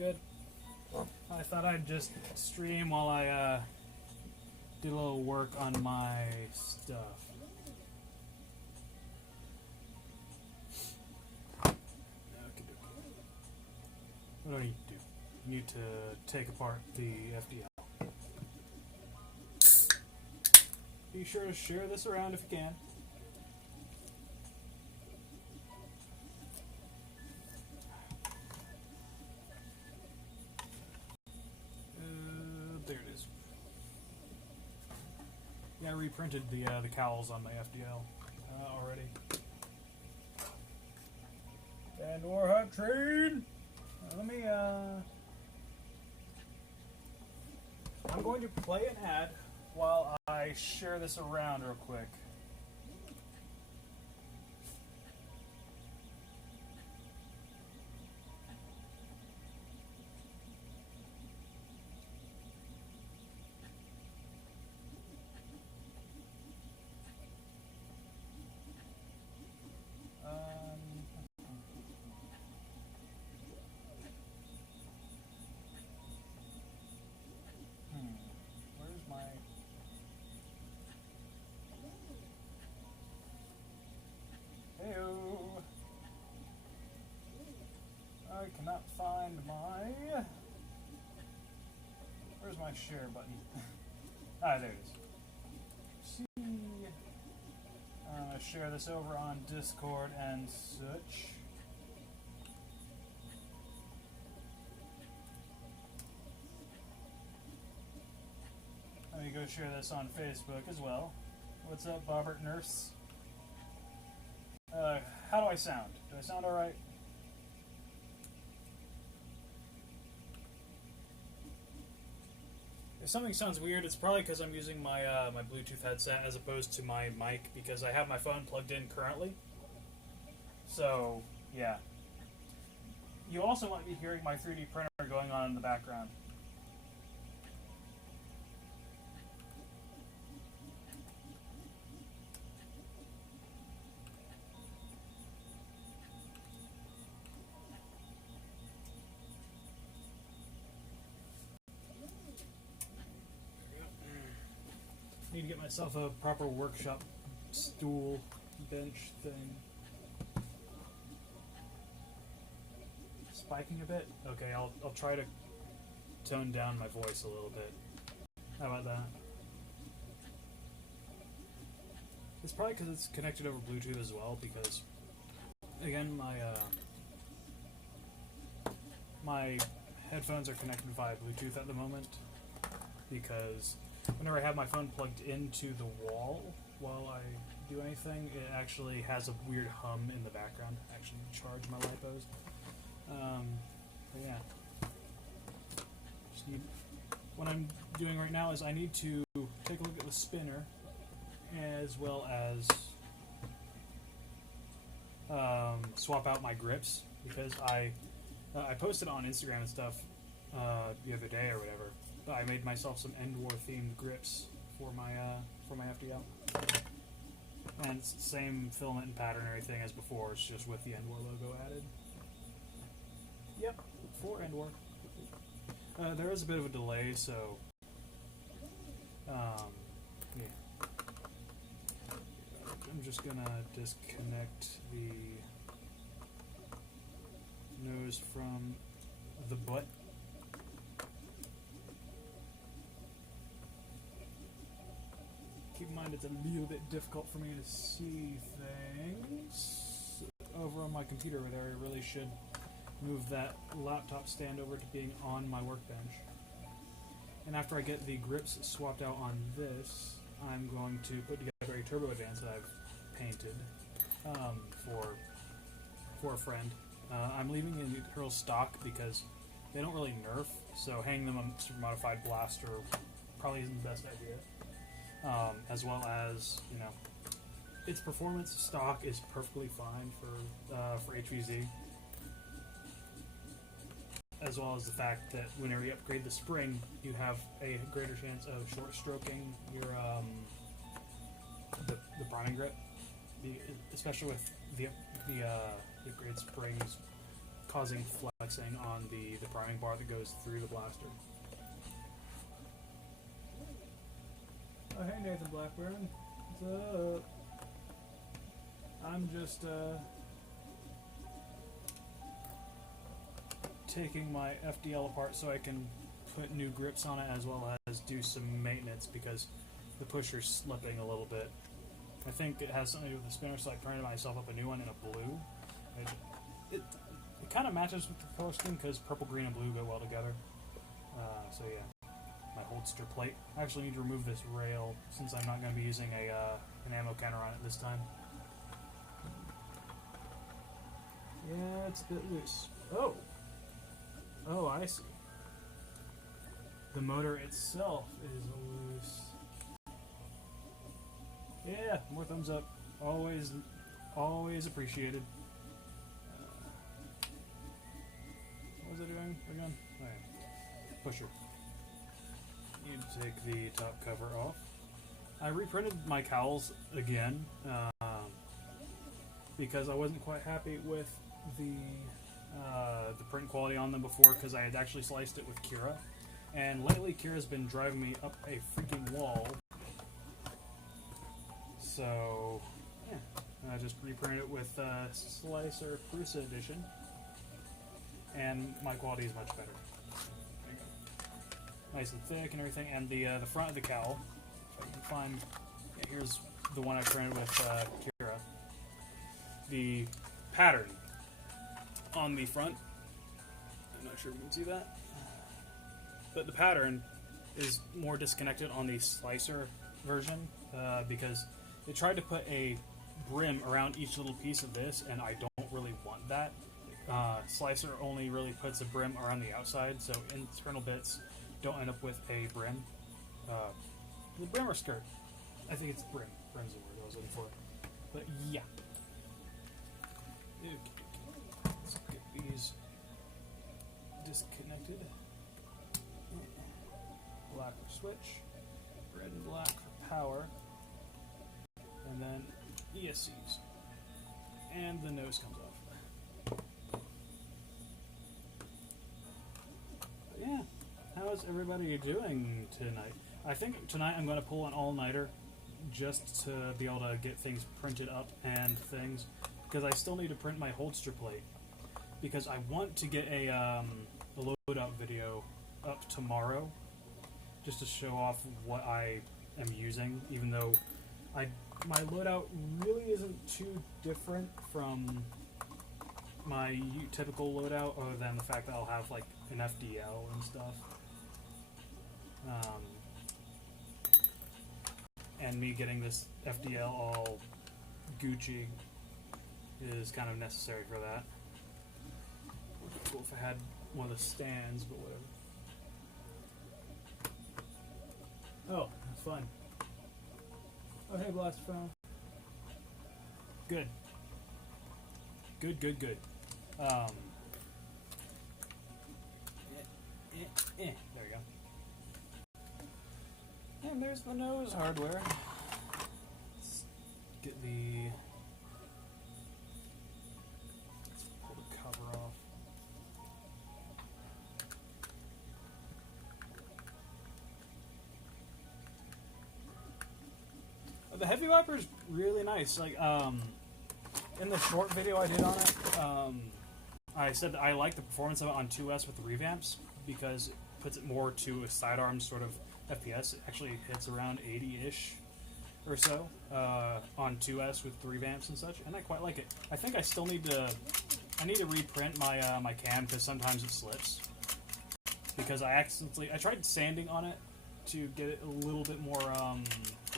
good. I thought I'd just stream while I did a little work on my stuff. What do I need to do? I need to take apart the FDL. Be sure to share this around if you can. There it is. Yeah, I reprinted the cowls on my FDL already. Endwar Hot Train! Let me, I'm going to play an ad while I share this around real quick. Where's my... Heyo! I cannot find my... Where's my share button? Ah, there it is. See... share this over on Discord and such. Let me go share this on Facebook as well. What's up, Bobbert Nurse? How do I sound? Do I sound alright? If something sounds weird, it's probably because I'm using my my Bluetooth headset as opposed to my mic, because I have my phone plugged in currently. So, yeah. You also might be hearing my 3D printer going on in the background. Need to get myself a proper workshop stool bench thing. Spiking a bit? Okay, I'll try to tone down my voice a little bit. How about that? It's probably because it's connected over Bluetooth as well, because again, my headphones are connected via Bluetooth at the moment, because whenever I have my phone plugged into the wall while I do anything, it actually has a weird hum in the background. I actually charge my lipos. But yeah. Just need, what I'm doing right now is I need to take a look at the spinner, as well as swap out my grips, because I posted on Instagram and stuff the other day or whatever. I made myself some Endwar themed grips for my FDL, and it's the same filament and pattern and everything as before. It's just with the Endwar logo added. Yep, for Endwar. There is a bit of a delay, so yeah. I'm just gonna disconnect the nose from the butt. Keep in mind it's a little bit difficult for me to see things over on my computer over there. I really should move that laptop stand over to being on my workbench. And after I get the grips swapped out on this, I'm going to put together a Turbo Advance that I've painted for a friend. I'm leaving in Hurl stock because they don't really nerf, so hanging them on Super Modified Blaster probably isn't the best idea. As well as, you know, its performance stock is perfectly fine for HVZ. As well as the fact that whenever you upgrade the spring, you have a greater chance of short stroking your the priming grip, especially with the upgrade springs causing flex flexing on the priming bar that goes through the blaster. Oh, hey Nathan Blackburn. What's up? I'm just taking my FDL apart so I can put new grips on it as well as do some maintenance because the pusher's slipping a little bit. I think it has something to do with the spinner, so I printed myself up a new one in a blue. It kind of matches with the color scheme because purple, green, and blue go well together. So yeah, my holster plate. I actually need to remove this rail since I'm not going to be using an ammo counter on it this time. Yeah, it's a bit loose. Oh! Oh, I see. The motor itself is loose. Yeah, more thumbs up. Always appreciated. What was I doing again? Alright. Pusher. Need to take the top cover off. I reprinted my cowls again because I wasn't quite happy with the print quality on them before because I had actually sliced it with Kira. And lately Kira's been driving me up a freaking wall. So, yeah. I just reprinted it with Slicer Prusa Edition. And my quality is much better. Nice and thick and everything. And the front of the cowl, if I can find, yeah, here's the one I printed with Kira. The pattern on the front, I'm not sure if you can see that, but the pattern is more disconnected on the Slicer version because they tried to put a brim around each little piece of this, and I don't really want that. Slicer only really puts a brim around the outside, so internal bits don't end up with a brim. The brim or skirt? I think it's brim. Brim's the word I was looking for. But yeah. Okay. Let's get these disconnected. Black for switch, red and black for power, and then ESCs. And the nose comes off. But yeah, how's everybody doing tonight? I think tonight I'm going to pull an all-nighter just to be able to get things printed up and things, because I still need to print my holster plate, because I want to get a loadout video up tomorrow, just to show off what I am using, even though my loadout really isn't too different from my typical loadout, other than the fact that I'll have like an FDL and stuff. And me getting this FDL all Gucci is kind of necessary for that. Would be cool if I had one of the stands, but whatever. Oh, that's fun. Oh, hey, Blaster Phone. Good. Good. There we go. And there's the nose hardware. Let's get the... Let's pull the cover off. The heavy wiper's really nice. Like, in the short video I did on it, I said that I like the performance of it on 2S with the revamps because it puts it more to a sidearm sort of FPS. It actually hits around 80-ish or so on 2S with the revamps and such, and I quite like it. I think I still need to reprint my my cam because sometimes it slips. Because I tried sanding on it to get it a little bit more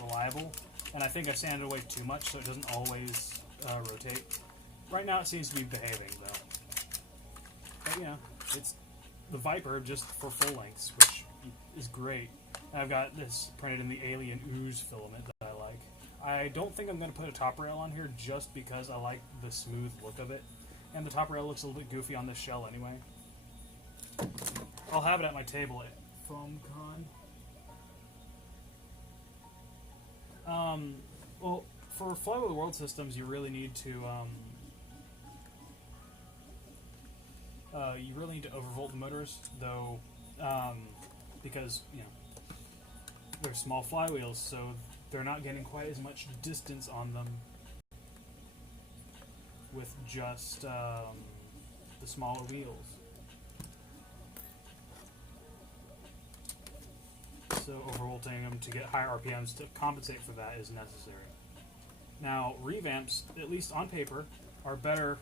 reliable. And I think I sanded away too much, so it doesn't always rotate. Right now it seems to be behaving, though. But, you know, it's the Viper just for full lengths, which is great. And I've got this printed in the Alien Ooze filament that I like. I don't think I'm going to put a top rail on here just because I like the smooth look of it. And the top rail looks a little bit goofy on this shell anyway. I'll have it at my table at FoamCon. Well, for Fly with the World systems, you really need to you really need to overvolt the motors, though, because they're small flywheels, so they're not getting quite as much distance on them with just the smaller wheels. So overvolting them to get higher RPMs to compensate for that is necessary. Now, revamps, at least on paper, are better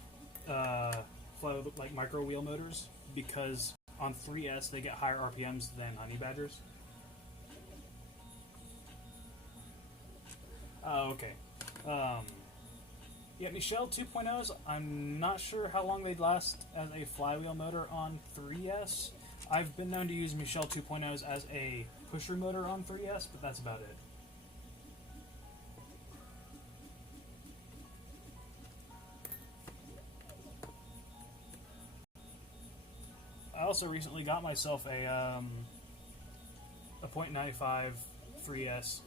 like micro wheel motors because on 3S they get higher RPMs than honey badgers. Oh, okay. Yeah, Michelle 2.0s, I'm not sure how long they'd last as a flywheel motor on 3S. I've been known to use Michelle 2.0s as a pusher motor on 3S, but that's about it. I also recently got myself a .95 3S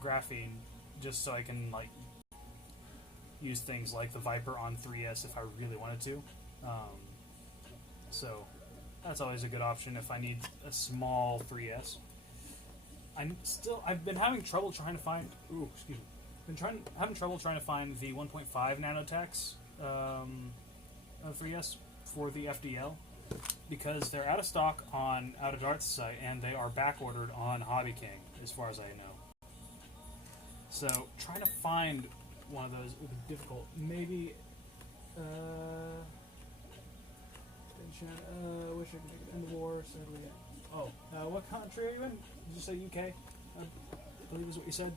graphene, just so I can use things like the Viper on 3S if I really wanted to. So that's always a good option if I need a small 3S. I've been having trouble trying to find. Having trouble trying to find the 1.5 nanotex 3S for the FDL because they're out of stock on Out of Dart's site and they are back ordered on Hobby King, as far as I know. So trying to find one of those would be difficult. Maybe. Wish I could make it Endwar. Sadly, oh, what country are you in? Did you say UK? I believe is what you said.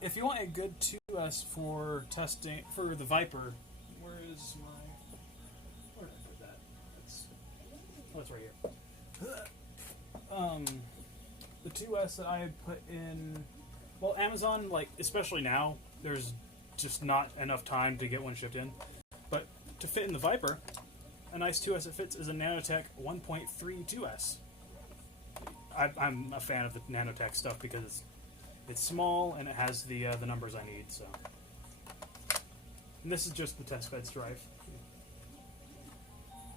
If you want a good 2S for testing for the Viper, where did I put that? It's right here. The 2S that I had put in, well, Amazon, especially now, there's just not enough time to get one shipped in. But to fit in the Viper, a nice 2S that fits is a Nanotech 1.3 2S. I'm a fan of the Nanotech stuff because it's small and it has the numbers I need. So, and this is just the test bed drive.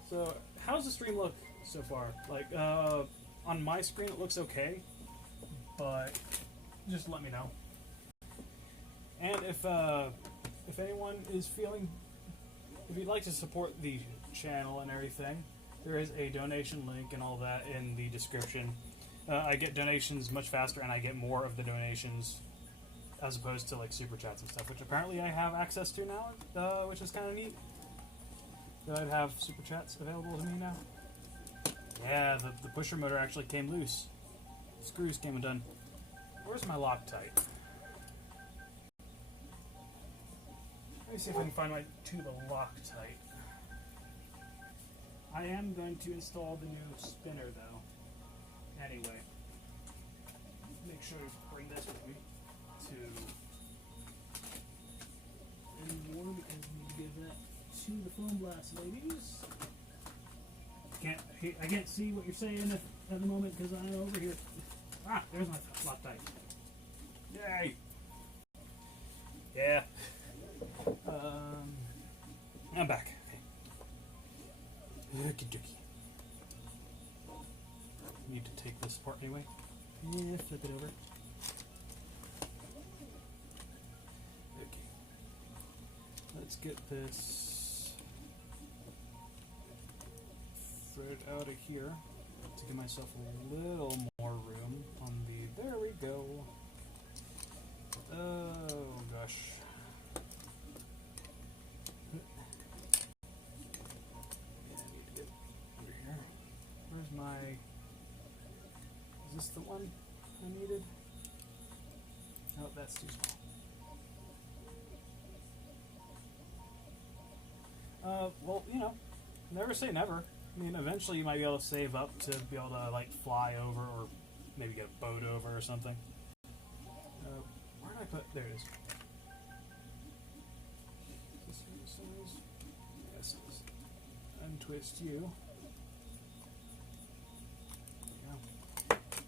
So, how's the stream look so far? On my screen, it looks okay, but just let me know. And if anyone is if you'd like to support the channel and everything, there is a donation link and all that in the description. I get donations much faster, and I get more of the donations as opposed to super chats and stuff, which apparently I have access to now, which is kind of neat. That I'd have super chats available to me now. Yeah, the pusher motor actually came loose. Screws came undone. Where's my Loctite? Let me see if I can find my tube of Loctite. I am going to install the new spinner, though. Anyway, make sure to bring this with me to Endwar because we need to give that to the foam blast ladies. I can't see what you're saying at the moment because I'm over here. Ah, there's my Loctite. Yay! Yeah. I'm back. Okay. Okie dokie. Need to take this apart anyway. Yeah, flip it over. Okay. Let's get this thread out of here to give myself a little more room on the. There we go. Oh gosh. Yeah, I need to get over here. Where's my. Is this the one I needed? Oh, that's too small. Well, never say never. I mean, eventually you might be able to save up to be able to, fly over or maybe get a boat over or something. Where did I put... There it is. Is this the size? Yes, it is. Untwist you.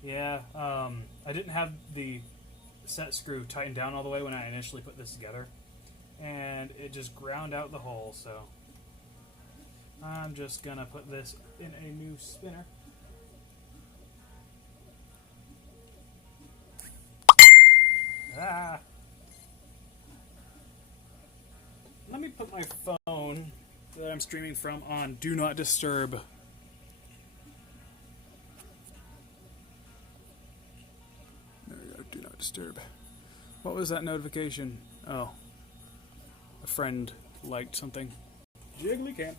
Yeah, I didn't have the set screw tightened down all the way when I initially put this together, and it just ground out the hole, so I'm just gonna put this in a new spinner. Ah! Let me put my phone that I'm streaming from on Do Not Disturb. There we go, Do Not Disturb. What was that notification? Oh. A friend liked something. Jiggly can.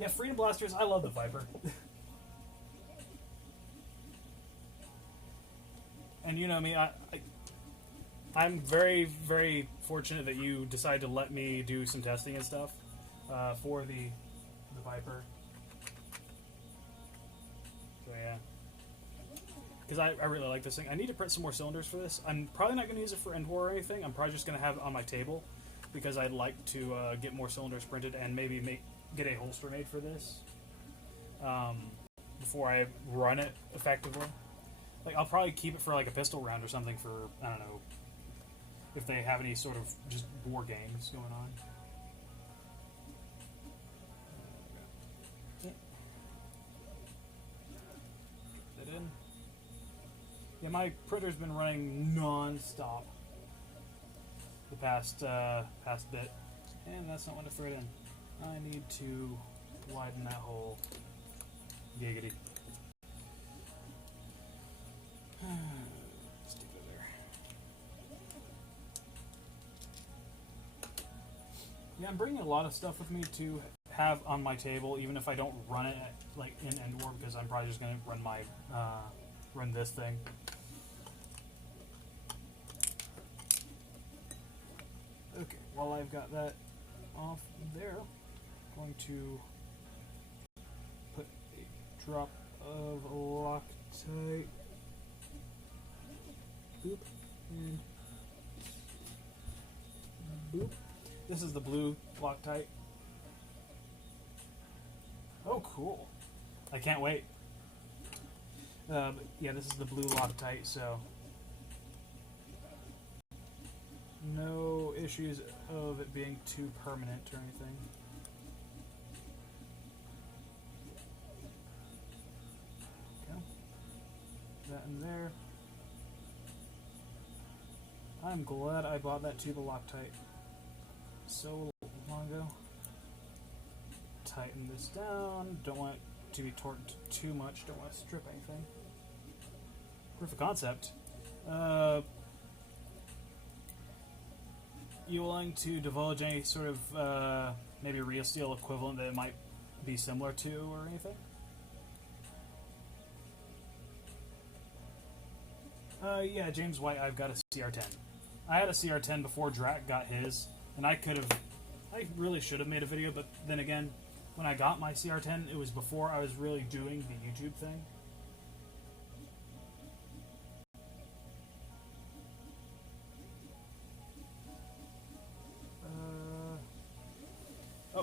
Yeah, Freedom Blasters, I love the Viper. And you know me, I'm very, very fortunate that you decided to let me do some testing and stuff for the Viper. So yeah. Because I really like this thing. I need to print some more cylinders for this. I'm probably not going to use it for Endwar or anything. I'm probably just going to have it on my table because I'd like to get more cylinders printed and maybe get a holster made for this before I run it effectively. Like, I'll probably keep it for like a pistol round or something for, I don't know, if they have any sort of just war games going on. Put that in. Yeah, my printer's been running non-stop the past bit, and that's not what to throw it in. I need to widen that hole. Giggity. Stick it there. Yeah, I'm bringing a lot of stuff with me to have on my table, even if I don't run it like in Endwar, because I'm probably just going to run my run this thing. Okay, while I've got that off there, I'm going to put a drop of Loctite. Boop, and boop. This is the blue Loctite. Oh, cool. I can't wait. Yeah, this is the blue Loctite, so no issues of it being too permanent or anything. Okay. That in there. I'm glad I bought that tube of Loctite so long ago. Tighten this down. Don't want it to be torqued too much. Don't want to strip anything. Proof of concept. You willing to divulge any sort of maybe real steel equivalent that it might be similar to or anything? Yeah, James White, I've got a CR10. I had a CR10 before Drac got his, and I really should have made a video, but then again, when I got my CR10, it was before I was really doing the YouTube thing.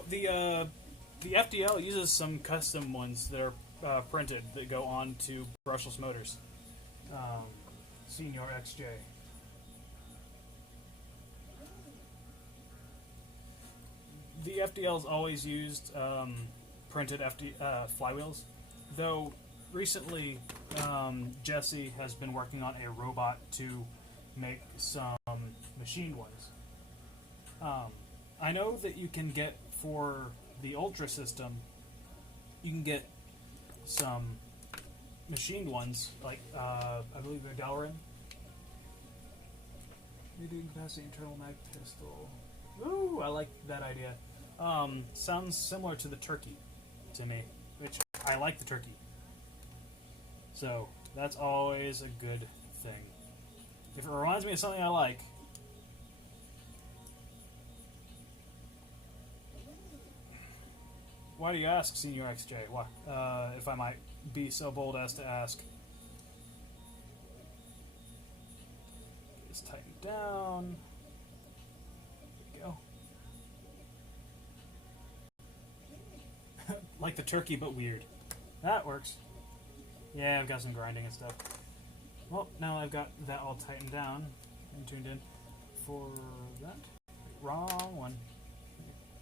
The FDL uses some custom ones that are printed that go on to brushless motors. Senior XJ. The FDL's always used printed flywheels, though recently Jesse has been working on a robot to make some machined ones. I know that you can get, for the Ultra system, you can get some machined ones, like I believe they're Delrin. Medium capacity internal mag pistol. Ooh, I like that idea. Sounds similar to the Turkey to me, which I like the Turkey. So that's always a good thing. If it reminds me of something I like. Why do you ask, Senior XJ? Why? If I might be so bold as to ask. It's tightened down. There we go. Like the Turkey, but weird. That works. Yeah, I've got some grinding and stuff. Well, now I've got that all tightened down and tuned in for that. Wrong one.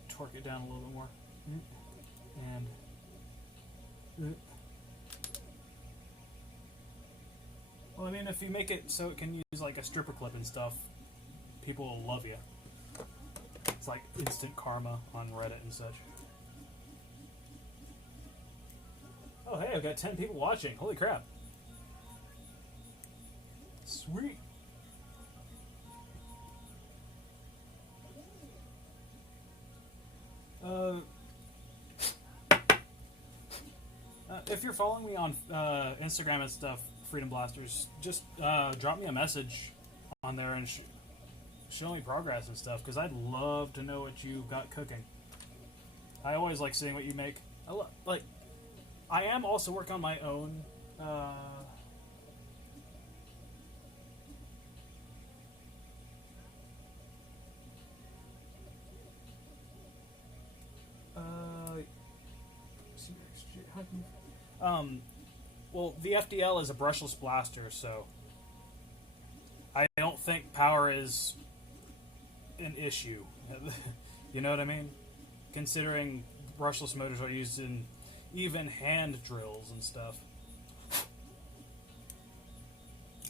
Torque it down a little bit more. And... Well, I mean, if you make it so it can use like a stripper clip and stuff, people will love you. It's like instant karma on Reddit and such. Oh, hey, I've got 10 people watching. Holy crap. Sweet. If you're following me on Instagram and stuff, Freedom Blasters, just drop me a message on there and show me progress and stuff, because I'd love to know what you got cooking. I always like seeing what you make. I am also working on my own well, the FDL is a brushless blaster, so I don't think power is an issue. You know what I mean? Considering brushless motors are used in even hand drills and stuff.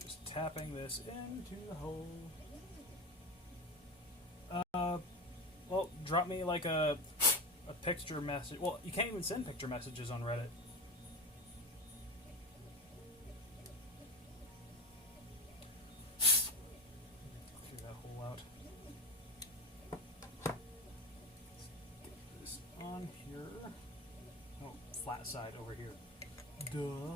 Just tapping this into the hole. Well, drop me like a picture message. Well, you can't even send picture messages on Reddit. Clear that hole out. Let's get this on here. Oh, flat side over here. Duh.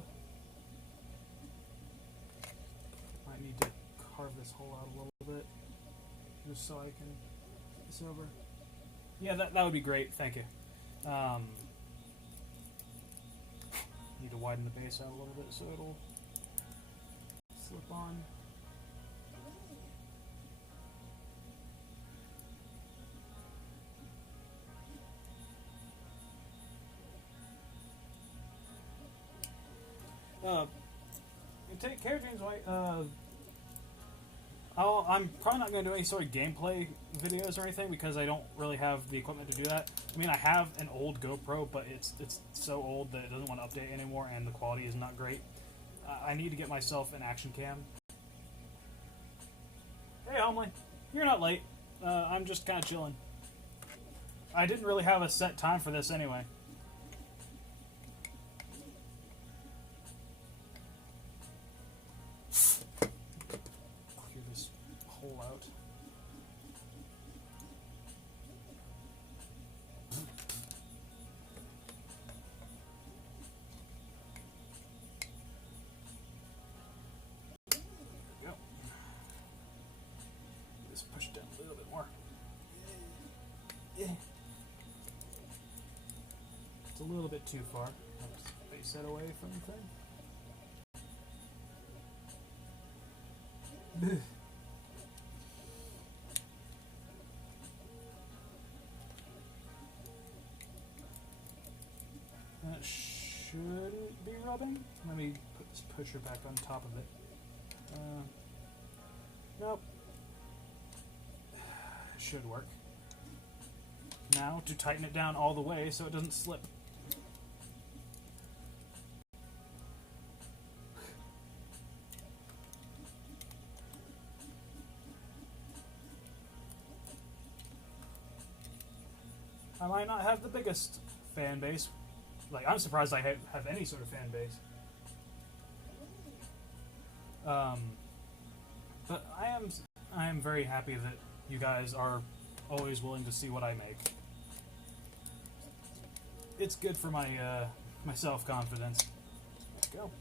Might need to carve this hole out a little bit, just so I can get this over. Yeah, that would be great. Thank you. Need to widen the base out a little bit so it'll slip on. Take care, James White. I'm probably not going to do any sort of gameplay videos or anything because I don't really have the equipment to do that. I mean, I have an old GoPro, but it's so old that it doesn't want to update anymore, and the quality is not great. I need to get myself an action cam. Hey, Homely. You're not late. I'm just kind of chilling. I didn't really have a set time for this anyway. Out. There we go. Just push it down a little bit more. Yeah. It's a little bit too far. Let's face that away from the thing. That shouldn't be rubbing. Let me put this pusher back on top of it. Nope. Should work. Now to tighten it down all the way so it doesn't slip. I might not have the biggest fan base. Like, I'm surprised I have any sort of fan base. But I am very happy that you guys are always willing to see what I make. It's good for my my self-confidence. There we go.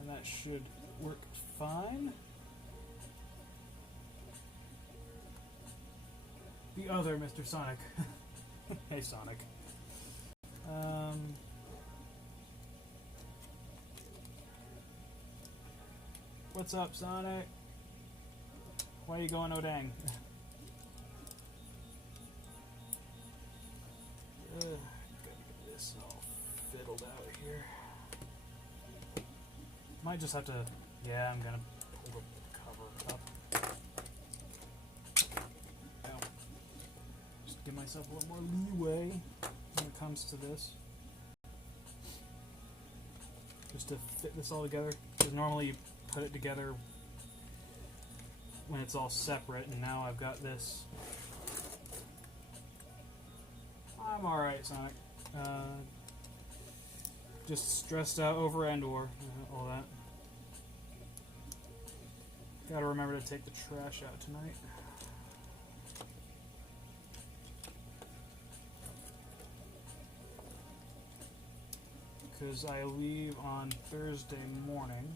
And that should work fine. The other Mr. Sonic. Hey, Sonic. What's up, Sonic? Why are you going, oh dang? Gotta get this all fiddled out here. Might just have to... Yeah, I'm gonna pull the cover up. Ow. Just give myself a little more leeway when it comes to this. Just to fit this all together. Because normally you put it together when it's all separate, and now I've got this. I'm alright, Sonic. Just stressed out over Endwar, all that. Gotta remember to take the trash out tonight. Because I leave on Thursday morning.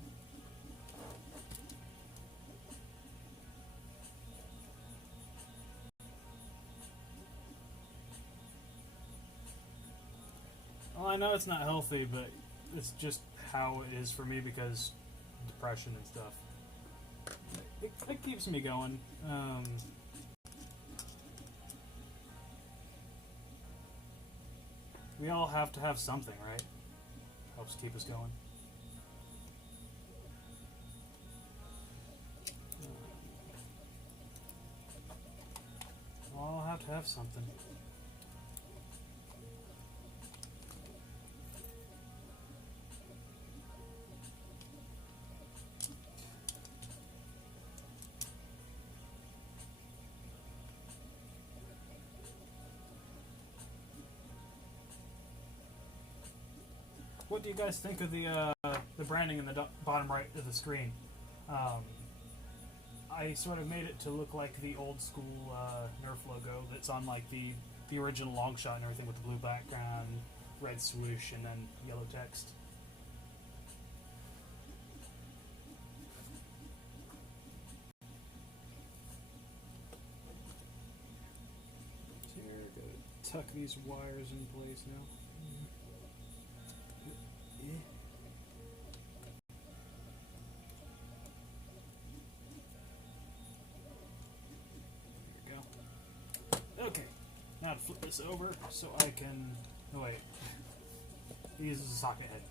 Well, I know it's not healthy, but it's just how it is for me because depression and stuff. It keeps me going. We all have to have something, right? Helps keep us going. All have to have something. What do you guys think of the branding in the bottom right of the screen? I sort of made it to look like the old school Nerf logo that's on like the original long shot and everything with the blue background, red swoosh, and then yellow text. So here, gotta tuck these wires in place now. Okay, now to flip this over so I can... Oh wait, use a socket head.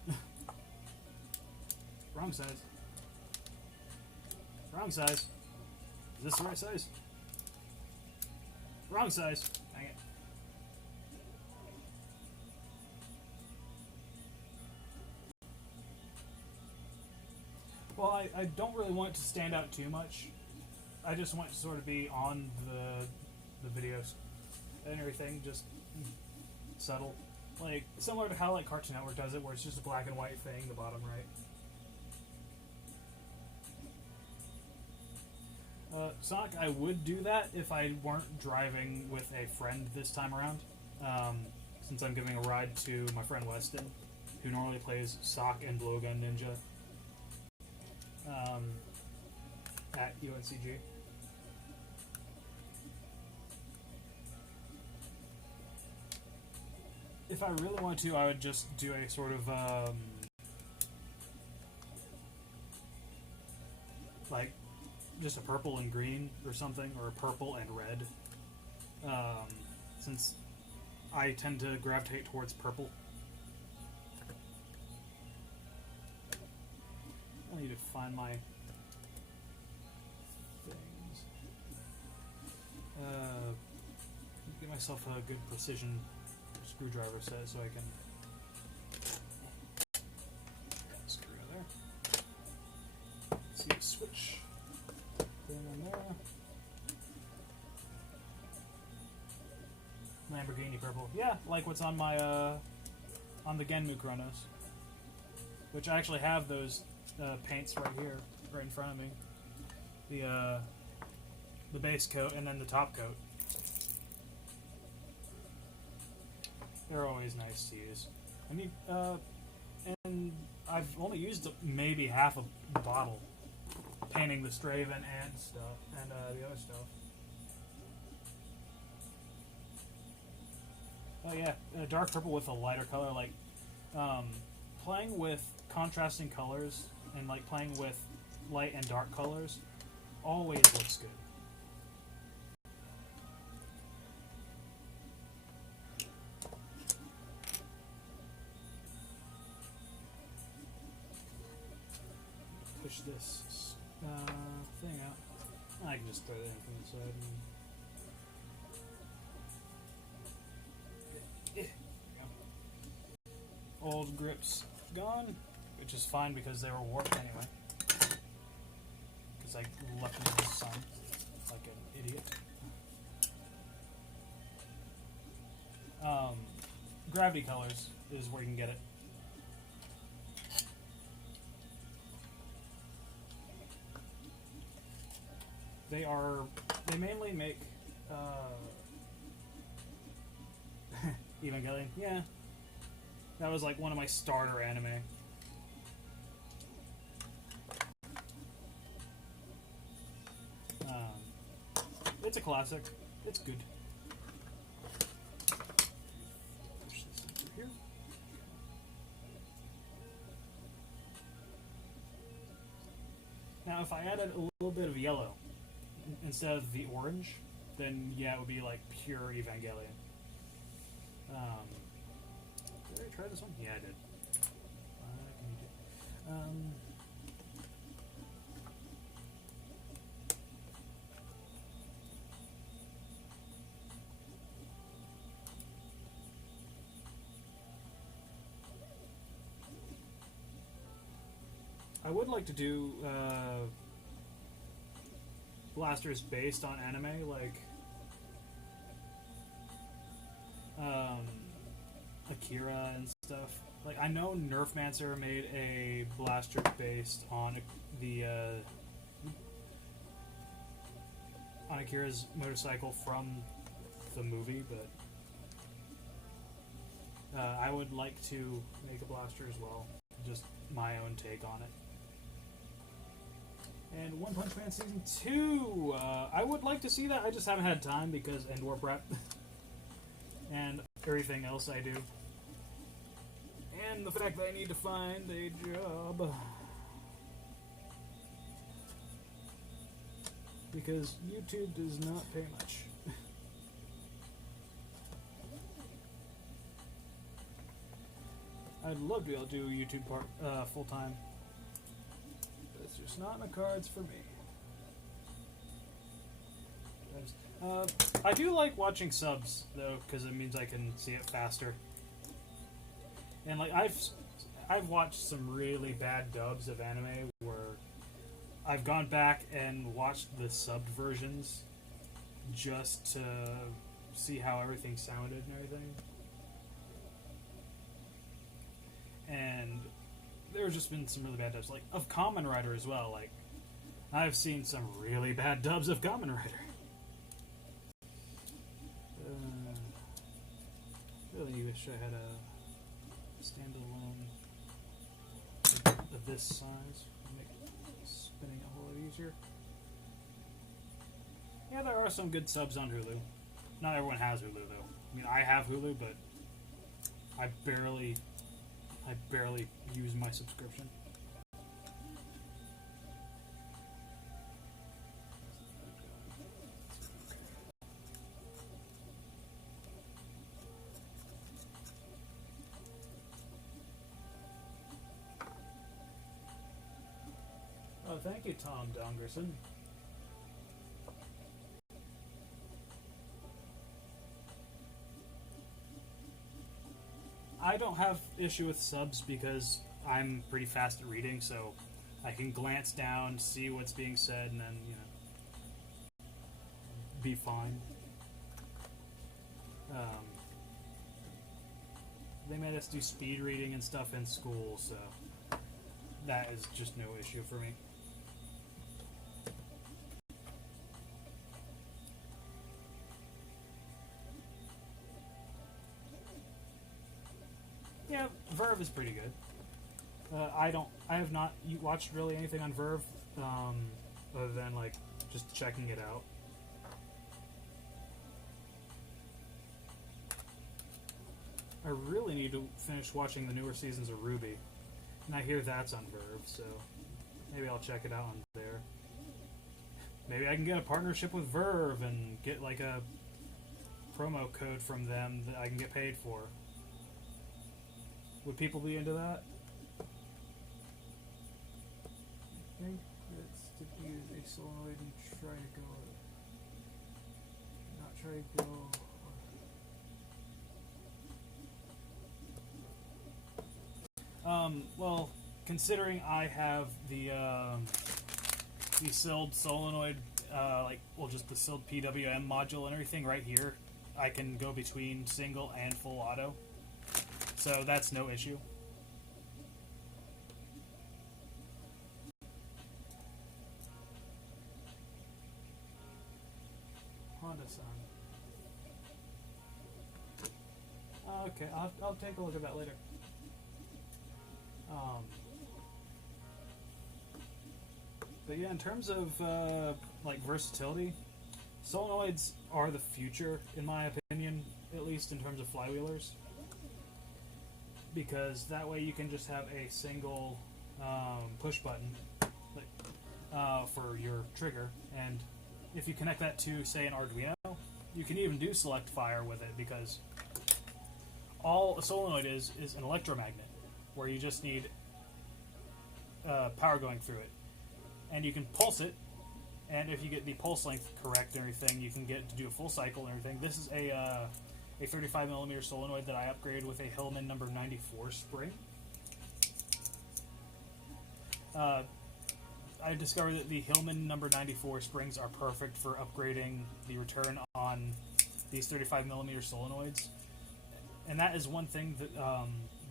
Wrong size. Wrong size. Is this the right size? Wrong size. Dang it. Well, I don't really want it to stand out too much. I just want it to sort of be on the videos and everything, just subtle. Like, similar to how like Cartoon Network does it, where it's just a black and white thing, the bottom right. Sonic, I would do that if I weren't driving with a friend this time around. Since I'm giving a ride to my friend Weston, who normally plays Sock and Blowgun Ninja at UNCG. If I really want to, I would just do a sort of, like, just a purple and green or something, or a purple and red, since I tend to gravitate towards purple. I need to find my things. Get myself a good precision screwdriver set so I can screw in there. See a switch thing in there. Lamborghini purple. Yeah, like what's on my on the Genmu Chronos. Which I actually have those paints right here, right in front of me. The base coat and then the top coat. They're always nice to use. I mean, and I've only used maybe half a bottle painting the Straven and stuff, and the other stuff. Oh yeah, dark purple with a lighter color, like playing with contrasting colors and like playing with light and dark colors always looks good. push this thing out. I can just throw that in from the side. And... Old grips gone, which is fine because they were warped anyway. Because I left them in the sun like an idiot. Gravity colors is where you can get it. They mainly make Evangelion. Yeah, that was like one of my starter anime. It's a classic. It's good. Push this in through here. Now, if I added a little bit of yellow instead of the orange, then yeah, it would be like pure Evangelion. Did I try this one? Yeah, I did. I would like to do blasters based on anime, like Akira and stuff. Like, I know Nerfmancer made a blaster based on the on Akira's motorcycle from the movie, but I would like to make a blaster as well. Just my own take on it. And One Punch Man Season 2! I would like to see that, I just haven't had time because Endwar prep. And everything else I do. And the fact that I need to find a job. Because YouTube does not pay much. I'd love to be able to do YouTube full time. But it's just not in the cards for me. I do like watching subs though, because it means I can see it faster. And like I've watched some really bad dubs of anime where I've gone back and watched the subbed versions just to see how everything sounded and everything. And there's just been some really bad dubs, like of Kamen Rider as well. Like, I've seen some really bad dubs of Kamen Rider. Really wish I had a standalone of this size. Make spinning a whole lot easier. Yeah, there are some good subs on Hulu. Not everyone has Hulu though. I mean, I have Hulu, but I barely use my subscription. Oh, thank you, Tom Dongerson. I don't have issue with subs because I'm pretty fast at reading, so I can glance down, see what's being said, and then, be fine. They made us do speed reading and stuff in school, so that is just no issue for me. Yeah, Verve is pretty good. I have not watched really anything on Verve, other than like just checking it out. I really need to finish watching the newer seasons of RWBY, and I hear that's on Verve, so maybe I'll check it out on there. Maybe I can get a partnership with Verve and get like a promo code from them that I can get paid for. Would people be into that? think that's to use a solenoid and try to go, not try to go. Well, considering I have the SILD solenoid, just the SILD PWM module and everything right here, I can go between single and full auto. So that's no issue. Honda-san. Okay, I'll take a look at that later. But yeah, in terms of versatility, solenoids are the future, in my opinion, at least in terms of flywheelers, because that way you can just have a single push button for your trigger, and if you connect that to, say, an Arduino, you can even do select fire with it, because all a solenoid is an electromagnet, where you just need power going through it. And you can pulse it, and if you get the pulse length correct and everything, you can get to do a full cycle and everything. This is a 35mm solenoid that I upgraded with a Hillman number 94 spring. I discovered that the Hillman number 94 springs are perfect for upgrading the return on these 35mm solenoids. And that is one thing that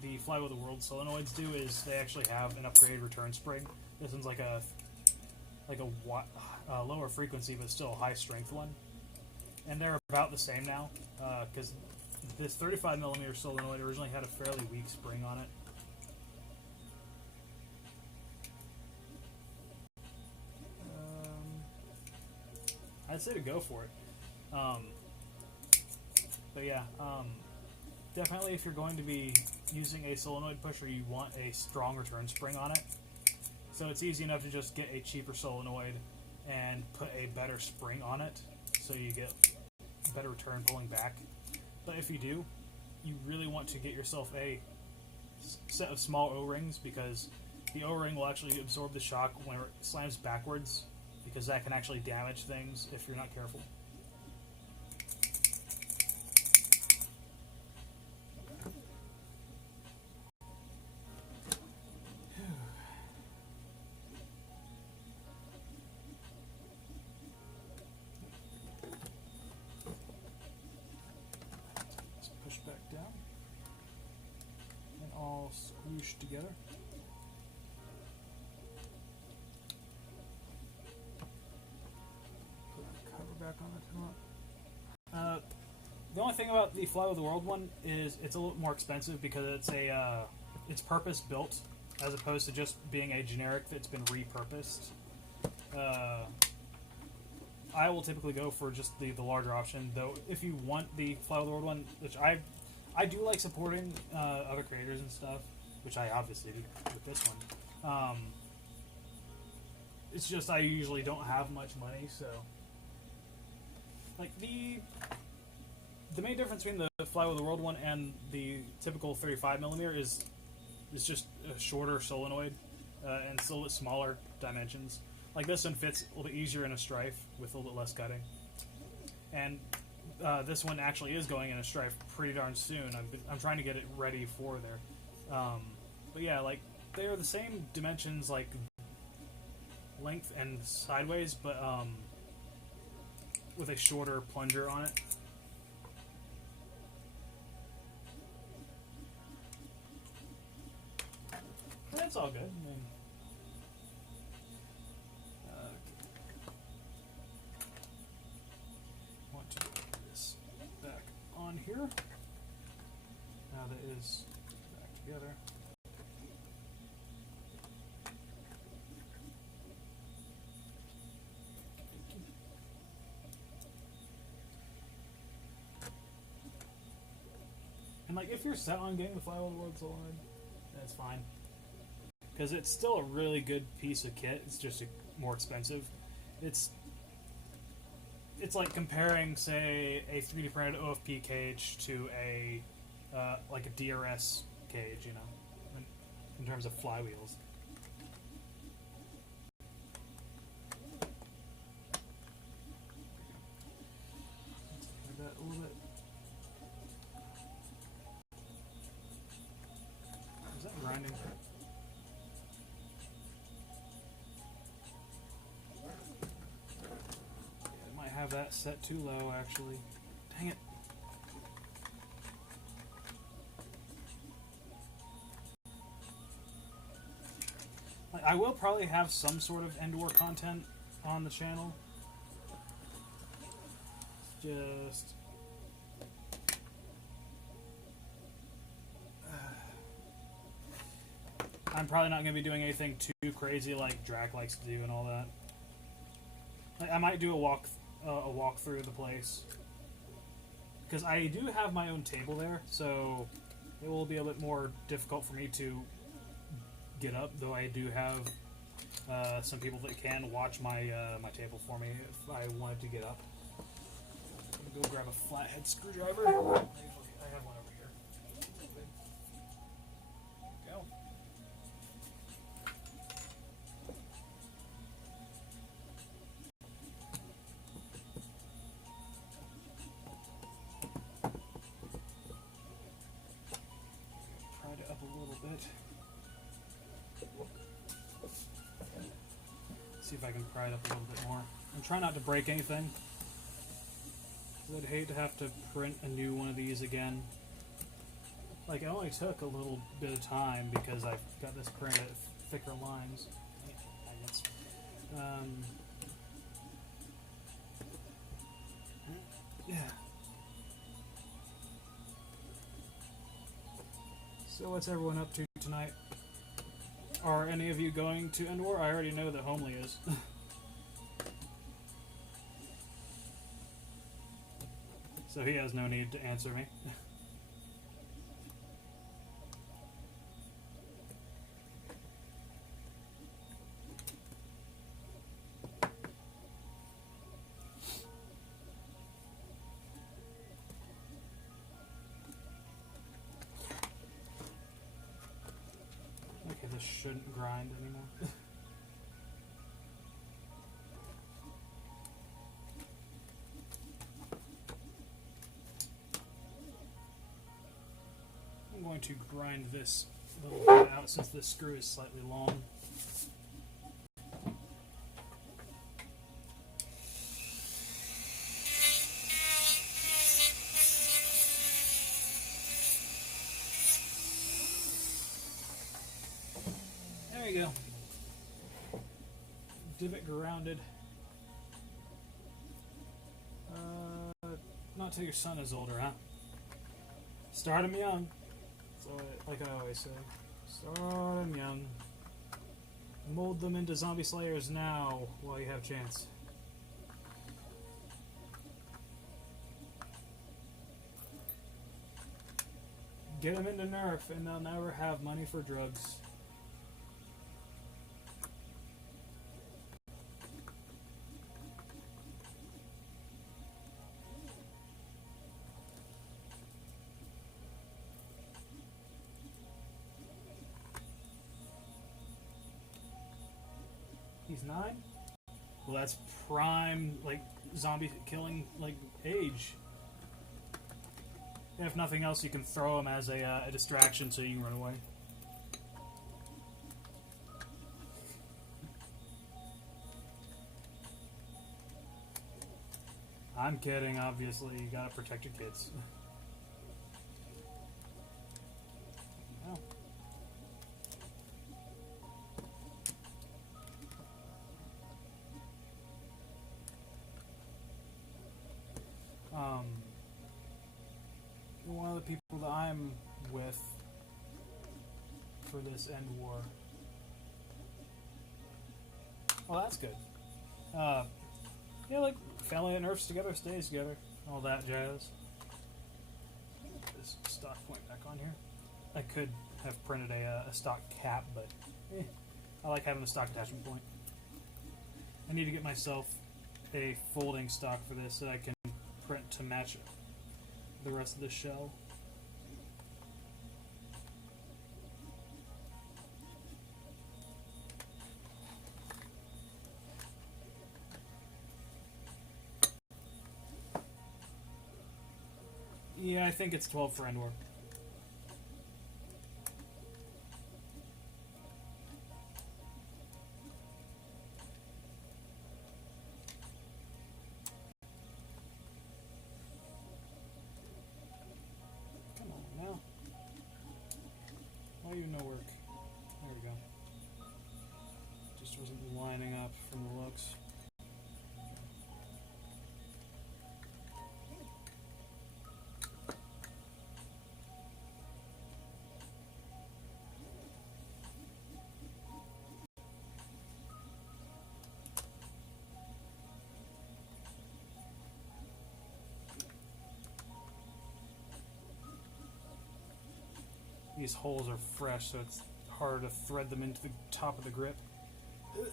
the Fly with the World solenoids do, is they actually have an upgraded return spring. This one's like a lower frequency but still a high strength one, and they're about the same now, because this 35mm solenoid originally had a fairly weak spring on it. I'd say to go for it. But yeah, definitely if you're going to be using a solenoid pusher, you want a strong return spring on it. So it's easy enough to just get a cheaper solenoid and put a better spring on it, so you get better return pulling back. But if you do, you really want to get yourself a set of small O-rings, because the O-ring will actually absorb the shock when it slams backwards, because that can actually damage things if you're not careful. Squoosh together. Put the cover back on it. The only thing about the Fly with the World one is it's a little more expensive, because it's purpose built as opposed to just being a generic that's been repurposed. I will typically go for just the larger option, though. If you want the Fly with the World one, which I do like supporting other creators and stuff, which I obviously do with this one. It's just I usually don't have much money, so like the main difference between the Fly with the World one and the typical 35mm is just a shorter solenoid and still a little bit smaller dimensions. Like this one fits a little bit easier in a strife with a little bit less cutting, and this one actually is going in a strife pretty darn soon. I'm trying to get it ready for there. But yeah, like, they are the same dimensions, like, length and sideways, but, with a shorter plunger on it. That's all good. I mean, want to put this back on here. Now that is back together. And like, if you're set on getting the Fly with the World solenoid, that's fine, because it's still a really good piece of kit. It's just more expensive. It's like comparing, say, a 3D printed OFP cage to a like a DRS cage, you know, in terms of flywheels. that set too low, actually. Dang it. Like, I will probably have some sort of Endwar content on the channel. Just... I'm probably not going to be doing anything too crazy like Drac likes to do and all that. Like, I might do a walk through the place. Because I do have my own table there, so it will be a bit more difficult for me to get up, though I do have some people that can watch my my table for me if I wanted to get up. I'm gonna go grab a flathead screwdriver. I have one over here. There we go. Pried it up a little bit. See if I can pry it up a little bit more. And try not to break anything. I'd hate to have to print a new one of these again. Like, it only took a little bit of time because I've got this printed at thicker lines. Yeah. So what's everyone up to tonight? Are any of you going to Endwar? I already know that Homely is. So he has no need to answer me. Okay, this shouldn't grind anymore. I'm going to grind this little bit out since this screw is slightly long. There you go. Divot grounded. Not till your son is older, huh? Start him young. So, like I always say, start them young. Mold them into zombie slayers now while you have a chance. Get them into Nerf and they'll never have money for drugs. He's 9? Well, that's prime, like, zombie killing, like, age. And if nothing else, you can throw him as a distraction so you can run away. I'm kidding, obviously. You gotta protect your kids. Oh. One of the people that I'm with for this Endwar. Oh, that's good. Yeah, like, family that nerfs together stays together. All that jazz. Put this stock point back on here. I could have printed a stock cap, but I like having a stock attachment point. I need to get myself a folding stock for this so I can print to match the rest of the shell. Yeah, I think it's 12 for Endwar. you no work? There we go. Just wasn't lining up from the looks. These holes are fresh, so it's harder to thread them into the top of the grip. Let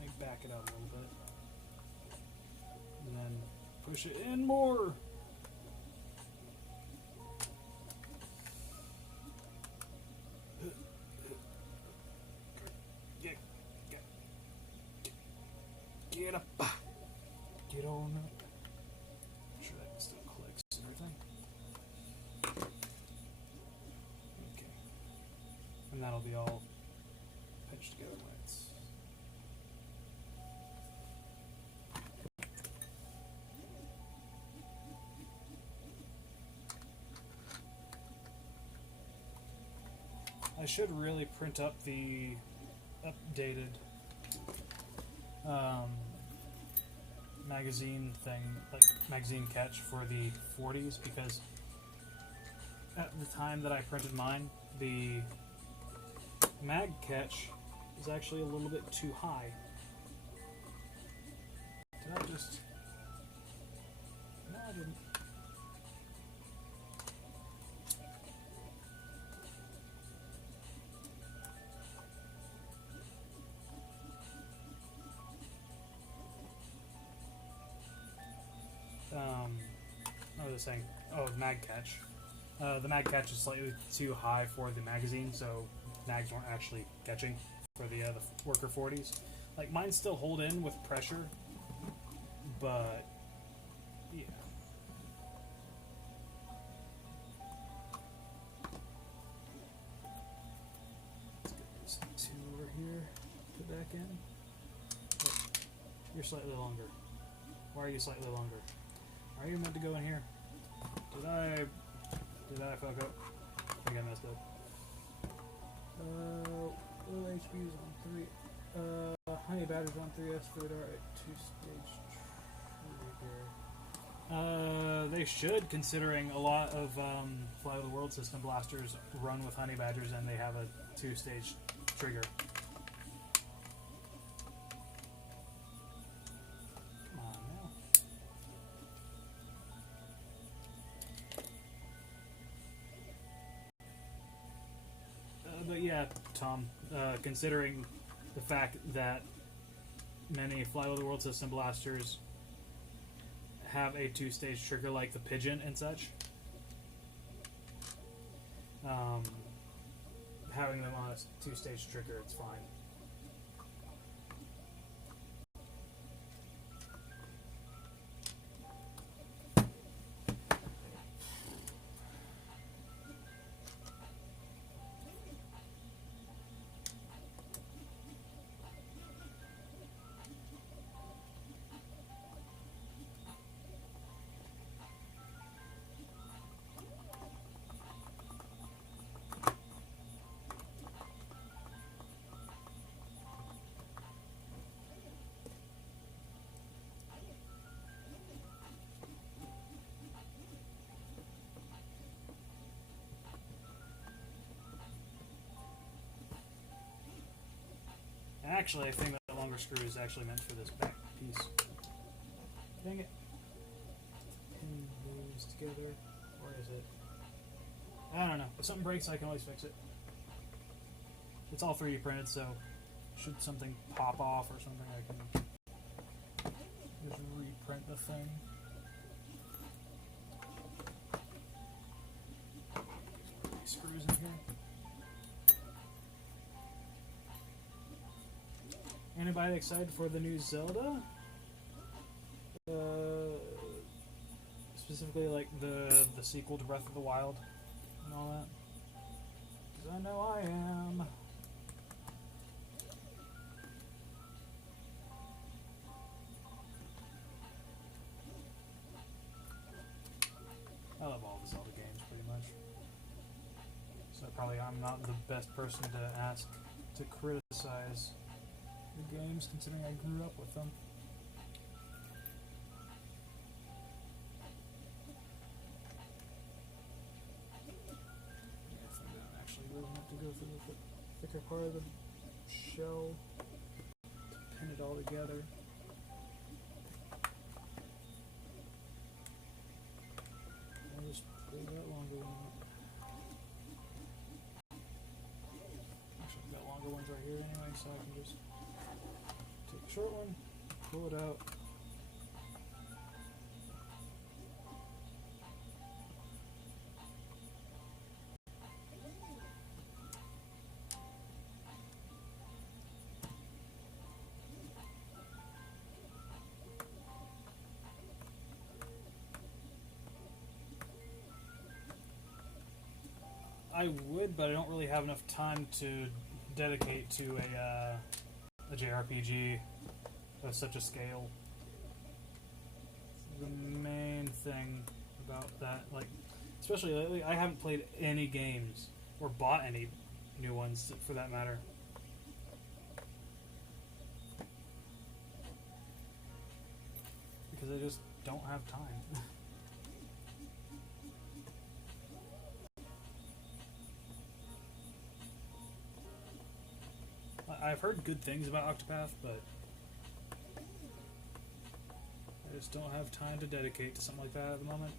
me back it up a little bit. And then push it in more. Get up. Get on up. Make sure that still clicks and everything. Okay. And that'll be all pinched together when it's... I should really print up the updated magazine thing, like magazine catch for the 40s, because at the time that I printed mine, the mag catch is actually a little bit too high. Did I just... No, I didn't. What was I saying? Oh, the mag catch. The mag catch is slightly too high for the magazine, so mags weren't actually catching for the worker 40s. Like, mine still hold in with pressure, but yeah. Let's get this two over here, put back in. Oh, you're slightly longer. Why are you slightly longer? Are you meant to go in here? Did I fuck up? I think I messed up. Low HP's on 3. Honey Badger's on 3S fluid at 2-stage trigger. They should, considering a lot of Fly of the World system blasters run with Honey Badgers and they have a 2-stage trigger. But yeah, Tom, considering the fact that many Fly with the World system blasters have a 2-stage trigger like the Pigeon and such, having them on a 2-stage trigger, it's fine. Actually, I think that longer screw is actually meant for this back piece. Dang it. Pin these together. Where is it? I don't know. If something breaks, I can always fix it. It's all 3D printed, so should something pop off or something, I can just reprint the thing. Screws in here. Anybody excited for the new Zelda? Specifically, like the sequel to Breath of the Wild and all that. Because I know I am. I love all the Zelda games, pretty much. So So probably I'm not the best person to ask to criticize the games, considering I grew up with them. Yeah, I don't actually really have to go through the thicker part of the shell to pin it all together. I'll just pull that longer one up. Actually, I've got longer ones right here anyway, so I can just take the short one, pull it out. I would, but I don't really have enough time to dedicate to a JRPG of such a scale. The main thing about that, like, especially lately, I haven't played any games or bought any new ones for that matter. Because I just don't have time. I've heard good things about Octopath, but I just don't have time to dedicate to something like that at the moment.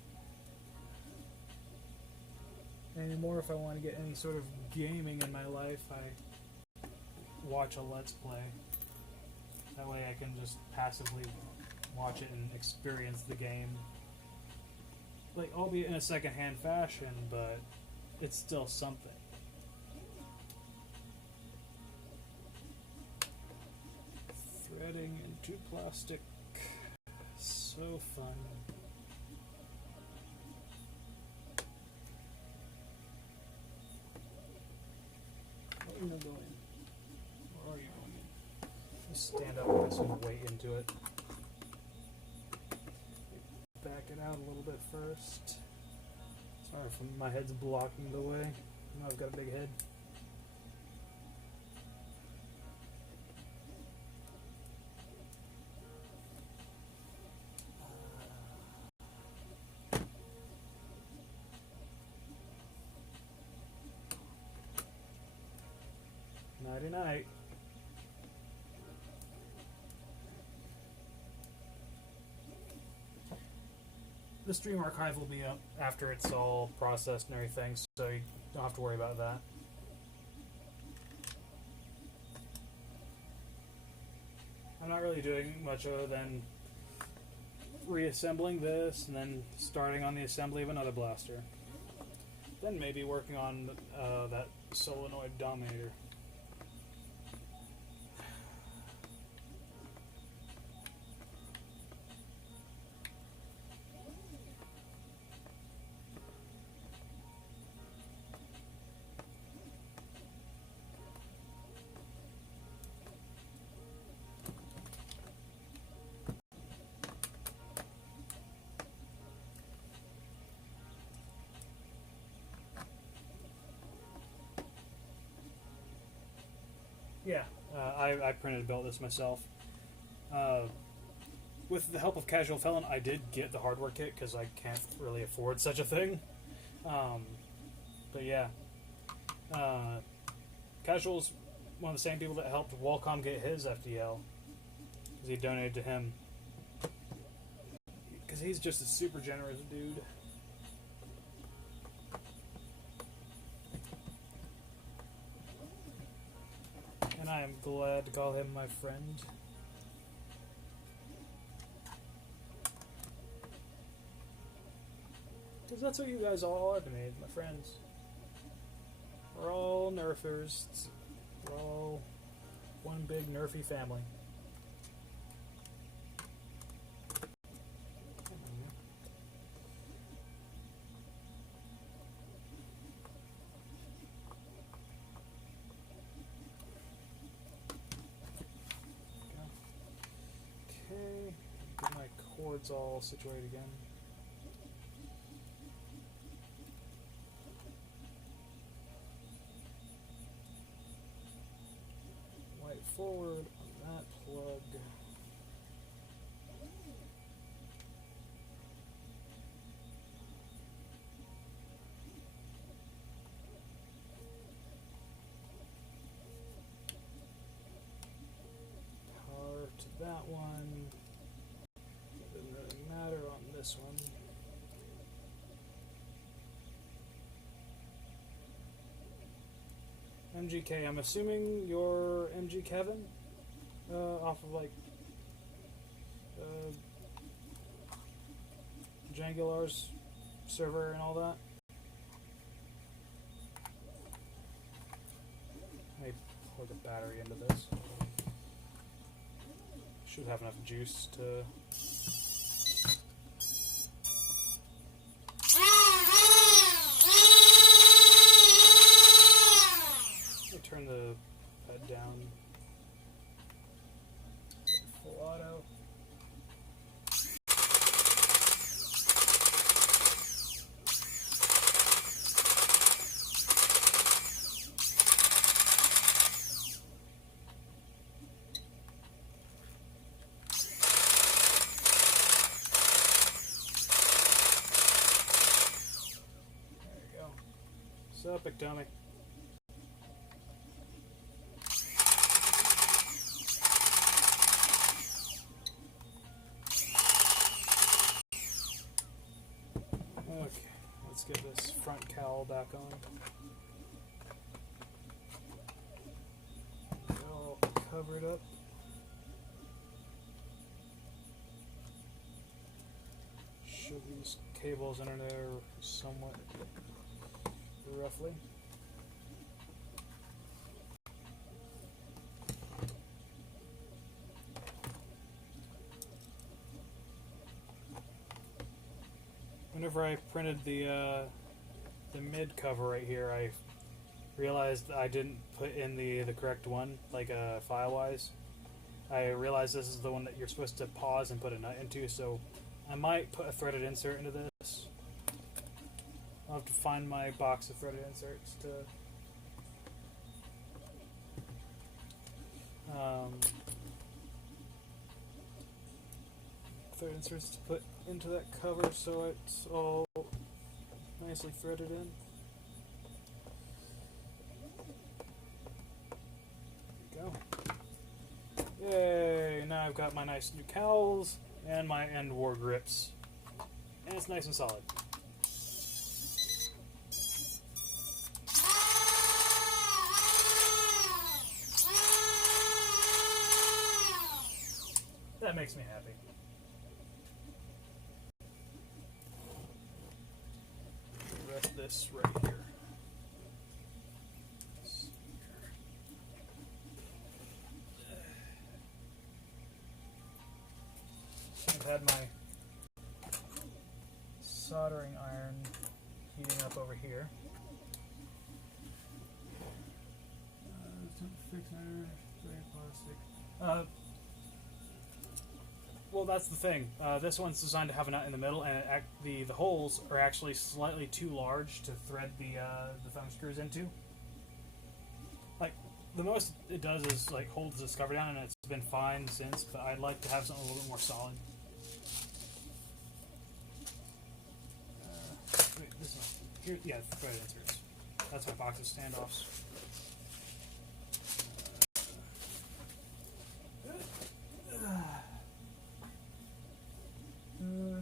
Anymore, if I want to get any sort of gaming in my life, I watch a Let's Play. That way I can just passively watch it and experience the game. Like, albeit in a second-hand fashion, but it's still something. Threading into plastic. So fun. What are you going in? Where are you going in? Just stand up and put some weight into it. Back it out a little bit first. Sorry if my head's blocking the way. I know I've got a big head. Nighty night. The stream archive will be up after it's all processed and everything, so you don't have to worry about that. I'm not really doing much other than reassembling this and then starting on the assembly of another blaster. Then maybe working on that solenoid dominator. Yeah, I printed and built this myself. With the help of Casual Felon, I did get the hardware kit because I can't really afford such a thing. But yeah, Casual's one of the same people that helped Walcom get his FDL because he donated to him. Because he's just a super generous dude. And I am glad to call him my friend. Because that's what you guys all are to me, my friends. We're all nerfers. We're all one big nerfy family. Okay, get my cords all situated again. forward on that plug. Power to that one. It doesn't really matter on this one. MGK, I'm assuming you're MG Kevin? Off of like Jangular's server and all that. Let me plug a battery into this. Should have enough juice to. Turn the bed down. Full auto. There you go. Sup, big dummy. Get this front cowl back on. All covered up. Shove these cables under there somewhat roughly. Whenever I printed the mid cover right here, I realized I didn't put in the correct one, like file-wise. I realized this is the one that you're supposed to pause and put a nut into, so I might put a threaded insert into this. I'll have to find my box of threaded inserts to thread inserts to put into that cover so it's all nicely threaded in. There we go. Yay! Now I've got my nice new cowls and my Endwar grips. And it's nice and solid. That makes me happy. Rest this right here. I've had my soldering iron heating up over here. Well, that's the thing. This one's designed to have a nut in the middle, and the holes are actually slightly too large to thread the thumb screws into. Like, the most it does is like holds this cover down, and it's been fine since. But I'd like to have something a little bit more solid. Wait, this is here. Yeah, threaded inserts. That's my box of standoffs.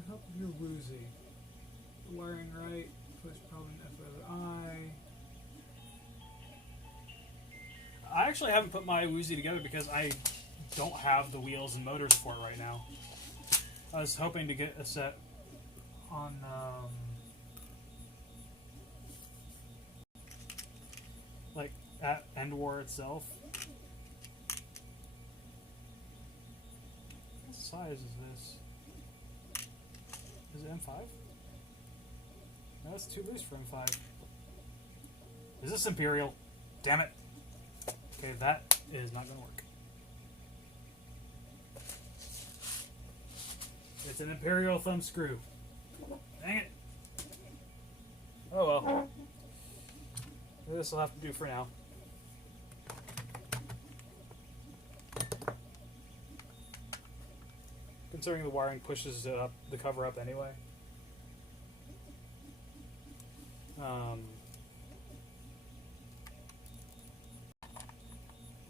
Help if you're woozy. Wiring right, push probably F with I. I actually haven't put my woozy together because I don't have the wheels and motors for it right now. I was hoping to get a set on like at Endwar itself. What size is this? Is it M5? No, that's too loose for M5. Is this Imperial? Damn it. Okay, that is not going to work. It's an Imperial thumb screw. Dang it. Oh well. This will have to do for now. considering the wiring pushes it up, the cover up anyway.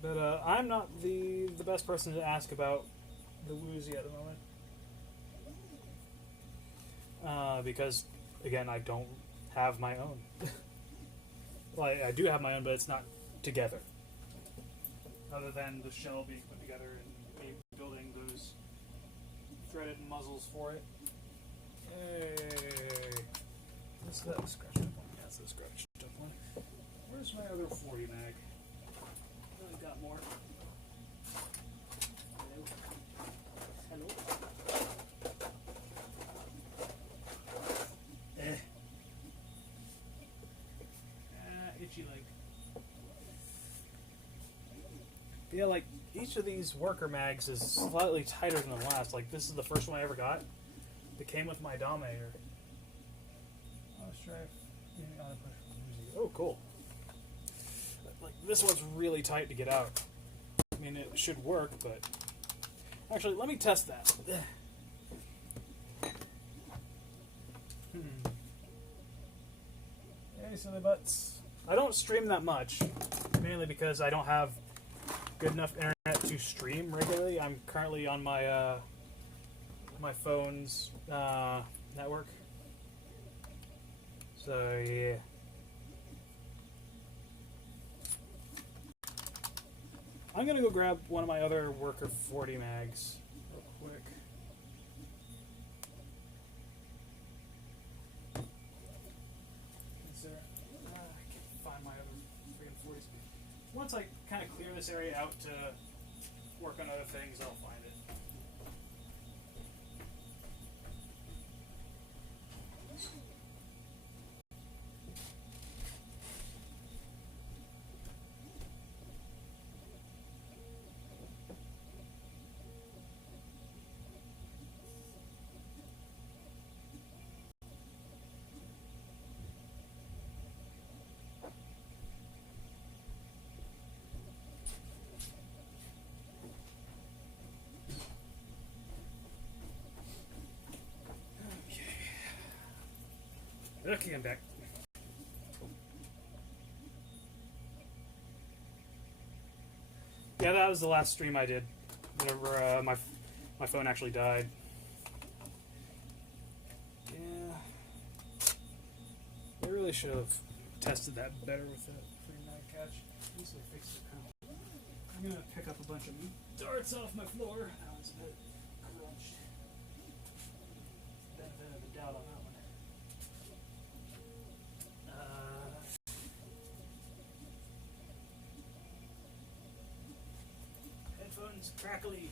But I'm not the best person to ask about the Woozy at the moment. Because, again, I don't have my own. Well, I do have my own, but it's not together. Other than the shell being put together and me building those threaded muzzles for it. Hey. What's that scratch up one? Yeah, that's the scratch up one. Where's my other 40 mag? Really got more. Hello. Hello. Itchy leg. Yeah, like each of these worker mags is slightly tighter than the last. Like this is the first one I ever got. That came with my Dominator. Oh, cool. Like this one's really tight to get out. I mean, it should work, but actually, let me test that. Hey, silly butts. I don't stream that much, mainly because I don't have good enough internet to stream regularly. I'm currently on my my phone's network. So yeah. I'm gonna go grab one of my other worker 40 mags real quick. I can't find my other freaking 40s. Once I kind of clear this area out to work on other things, I'll find it. Okay, I'm back. Yeah, that was the last stream I did. Whenever my phone actually died. Yeah, I really should have tested that better with the free mag catch. Easily fix it now. I'm gonna pick up a bunch of darts off my floor. That one's a bit crunched. Benefit of the doubt on that one. Headphones crackly.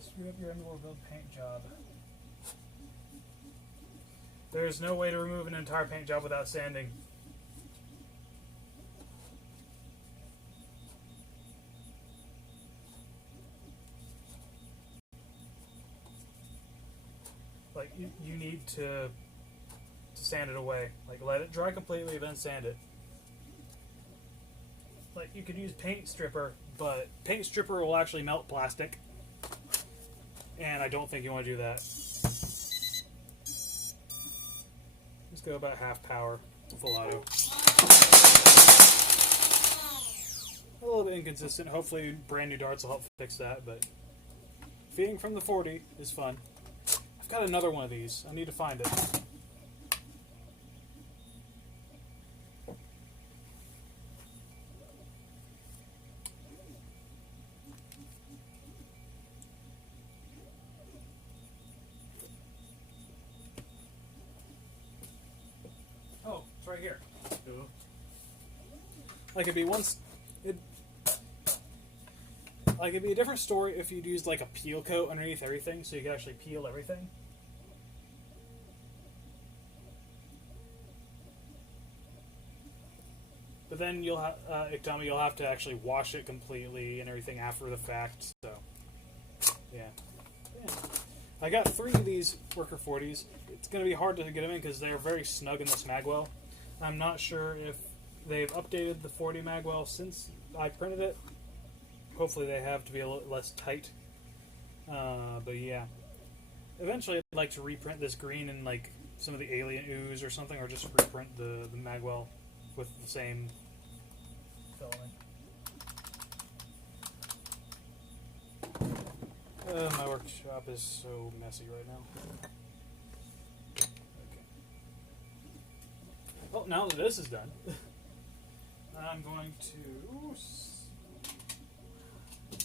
Screw up your Endwar build paint job. There's no way to remove an entire paint job without sanding. Like, you need to sand it away. Like, let it dry completely, then sand it. Like, you could use paint stripper, but paint stripper will actually melt plastic. And I don't think you want to do that. Let's go about half power, full auto. A little bit inconsistent. Hopefully brand new darts will help fix that, but feeding from the 40 is fun. I've got another one of these. I need to find it. Oh, it's right here. Like it'd be like it'd be a different story if you'd used like a peel coat underneath everything, so you could actually peel everything. But then Ikdami, you'll have to actually wash it completely and everything after the fact. So, yeah. I got 3 of these Worker 40s. It's going to be hard to get them in because they're very snug in this magwell. I'm not sure if they've updated the 40 magwell since I printed it. Hopefully they have, to be a little less tight. But yeah. Eventually I'd like to reprint this green in like some of the alien ooze or something, or just reprint the magwell with the same filament. My workshop is so messy right now. Okay. Well, now that this is done, I'm going to...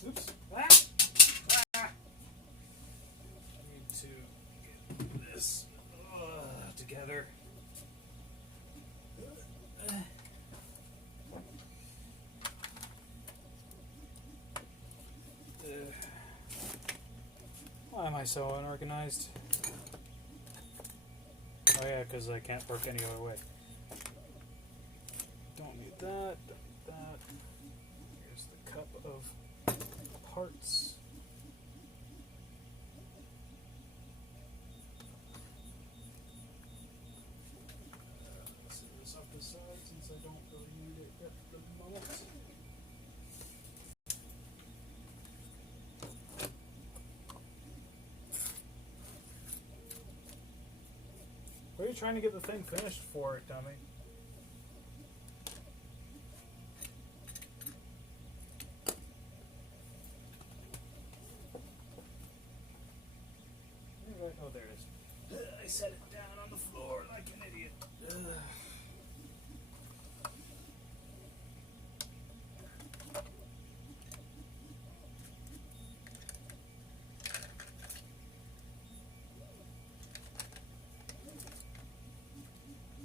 Oops. Ah! Ah! I need to get this together. Why am I so unorganized? Oh yeah, because I can't work any other way. Don't need that, don't need that. Here's the cup of parts. Set this off to the side since I don't really need it at the moment. What are you trying to get the thing finished for, dummy? Oh, there it is. I set it down on the floor like an idiot. I'm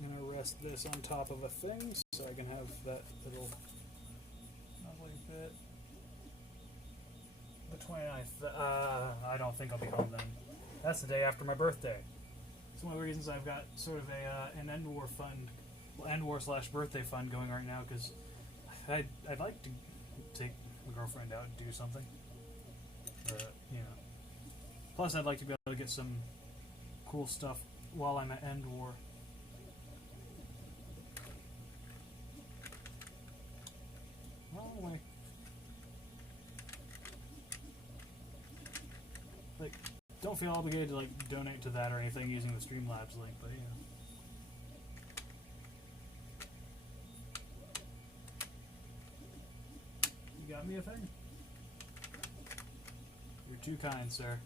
going to rest this on top of a thing so I can have that little lovely bit. The 29th. I don't think I'll be home then. That's the day after my birthday. It's one of the reasons I've got sort of an Endwar fund, Endwar/birthday fund going right now, because I'd like to take my girlfriend out and do something. You know. Plus, I'd like to be able to get some cool stuff while I'm at Endwar. Well, anyway. Like, don't feel obligated to like donate to that or anything using the Streamlabs link, but yeah. You got me a thing? You're too kind, sir.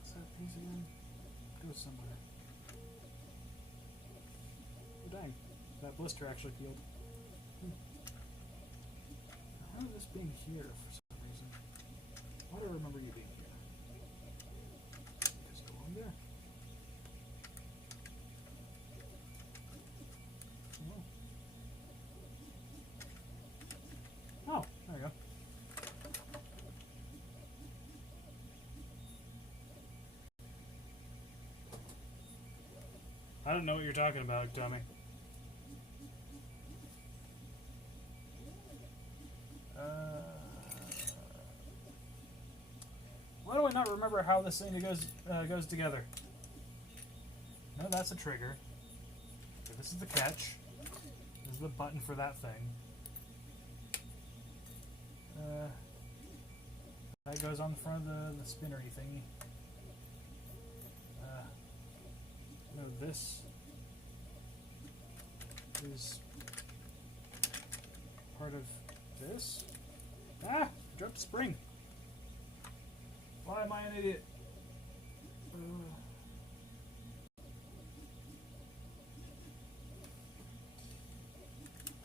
What's that piece again? Goes somewhere. Dang, that blister actually healed. How is this being here for some reason? Why do I remember you being here? Just go on there. Oh, there we go. I don't know what you're talking about, dummy. Why do I not remember how this thing goes together? No, that's a trigger. Okay, this is the catch. This is the button for that thing. That goes on the front of the spinnery thingy. No, this is part of this. Ah! Dropped spring. Why am I an idiot?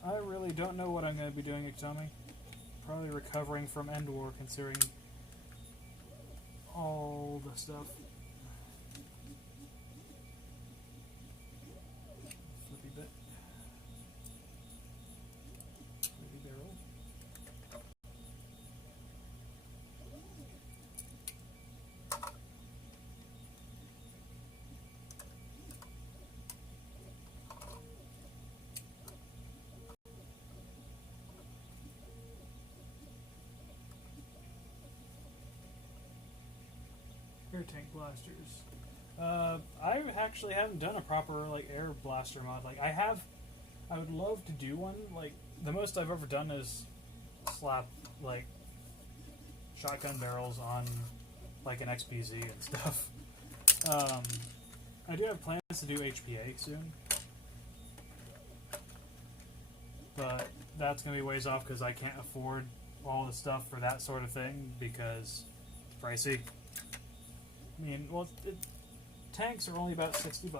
I really don't know what I'm going to be doing, Ikdami. Probably recovering from Endwar, considering all the stuff. Flippy bit. Flippy barrel. air tank blasters. I actually haven't done a proper like air blaster mod. Like I would love to do one. Like the most I've ever done is slap like shotgun barrels on like an XPZ and stuff. I do have plans to do HPA soon, but that's going to be ways off because I can't afford all the stuff for that sort of thing because it's pricey. I mean, well, tanks are only about $60,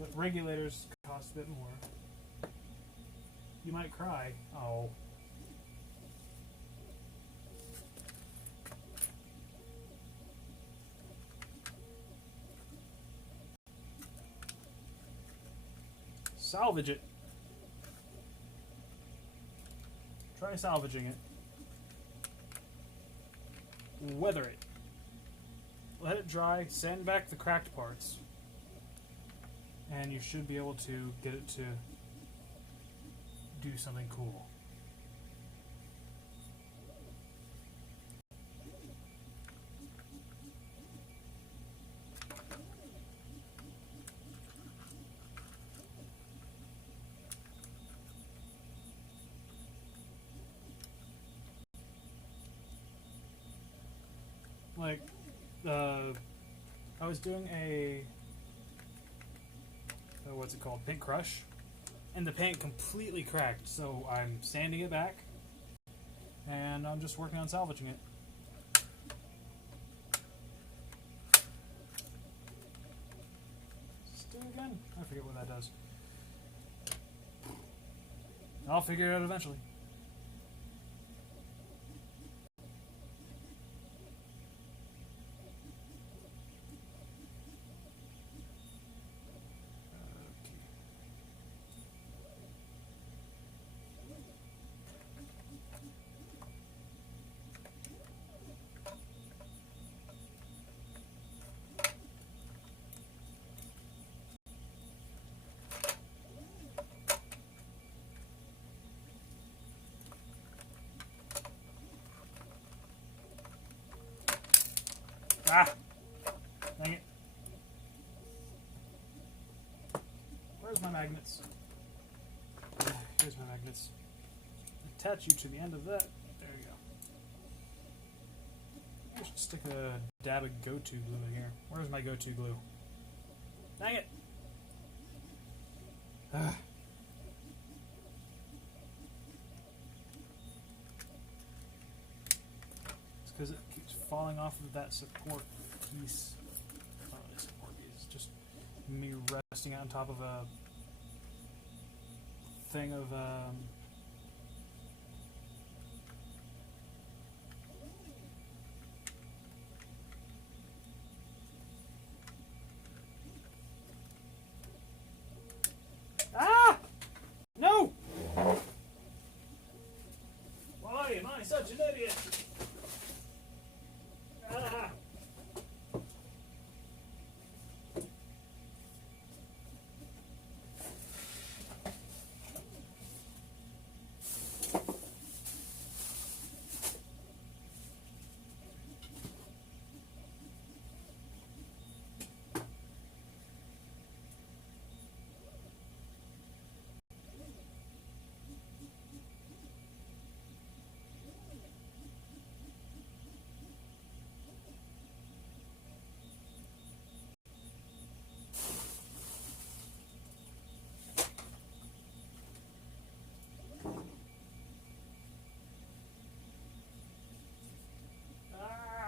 but regulators cost a bit more. You might cry. Oh. Salvage it. Try salvaging it. Weather it. Let it dry, sand back the cracked parts, and you should be able to get it to do something cool. Like, I was doing a what's it called? Paint crush, and the paint completely cracked. So I'm sanding it back, and I'm just working on salvaging it. Let's do it again. I forget what that does. I'll figure it out eventually. Ah! Dang it. Where's my magnets? Here's my magnets. Attach you to the end of that. There you go. I should stick a dab of go-to glue in here. Where's my go-to glue? Dang it! Ah. It's because it keeps falling off of that support piece. Not really support piece, it's just me resting on top of a thing of Ah! No! Why am I such an idiot? Ah!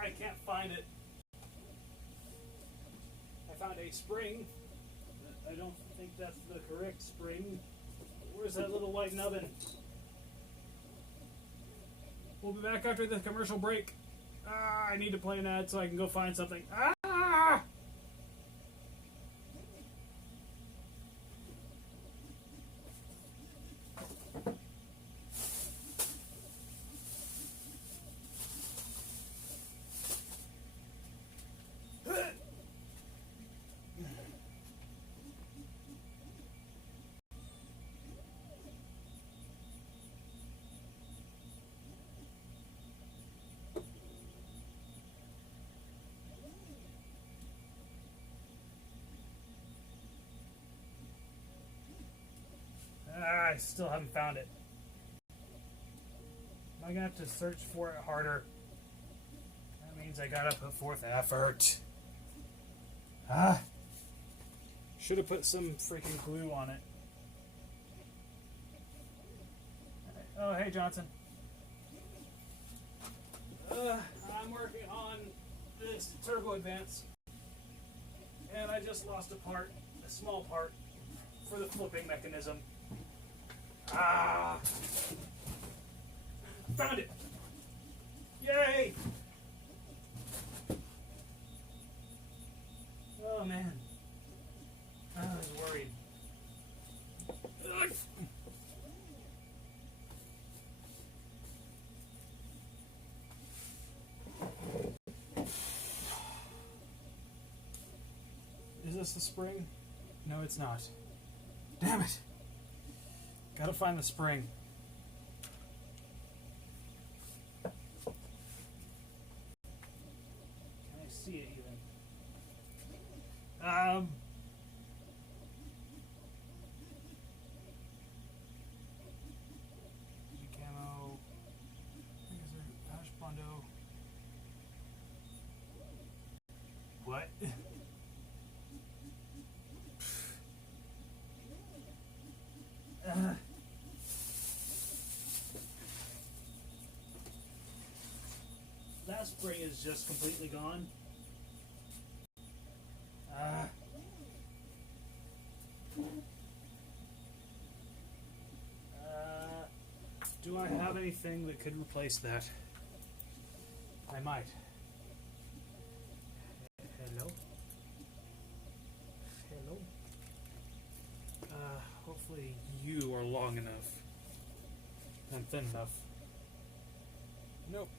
I can't find it. I found a spring. I don't think that's the correct spring. Where's that little white nubbin? We'll be back after the commercial break. I need to play an ad so I can go find something. I still haven't found it. Am I gonna have to search for it harder? That means I gotta put forth effort. Should have put some freaking glue on it. Oh, hey, Johnson. I'm working on this turbo advance, and I just lost a small part, for the flipping mechanism. Found it! Yay! Oh, man. I was worried. Is this the spring? No, it's not. Damn it! Gotta find the spring. Can I see it even? Camo. Hash Bondo. What? That spring is just completely gone. Do I have anything that could replace that? I might. Hello? Hello? Hopefully you are long enough and thin enough. Nope.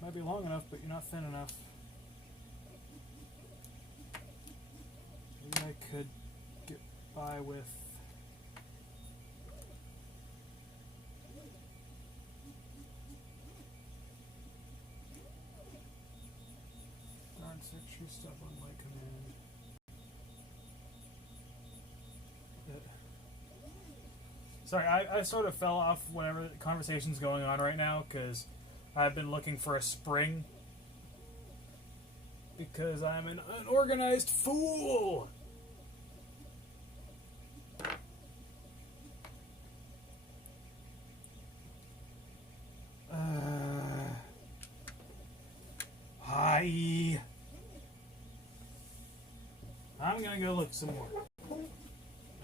Might be long enough, but you're not thin enough. Maybe I could get by with... Darn sexual stuff on my command. Sorry, I sort of fell off whatever the conversation's going on right now, because I've been looking for a spring. Because I'm an unorganized fool! Hi. I'm gonna go look some more.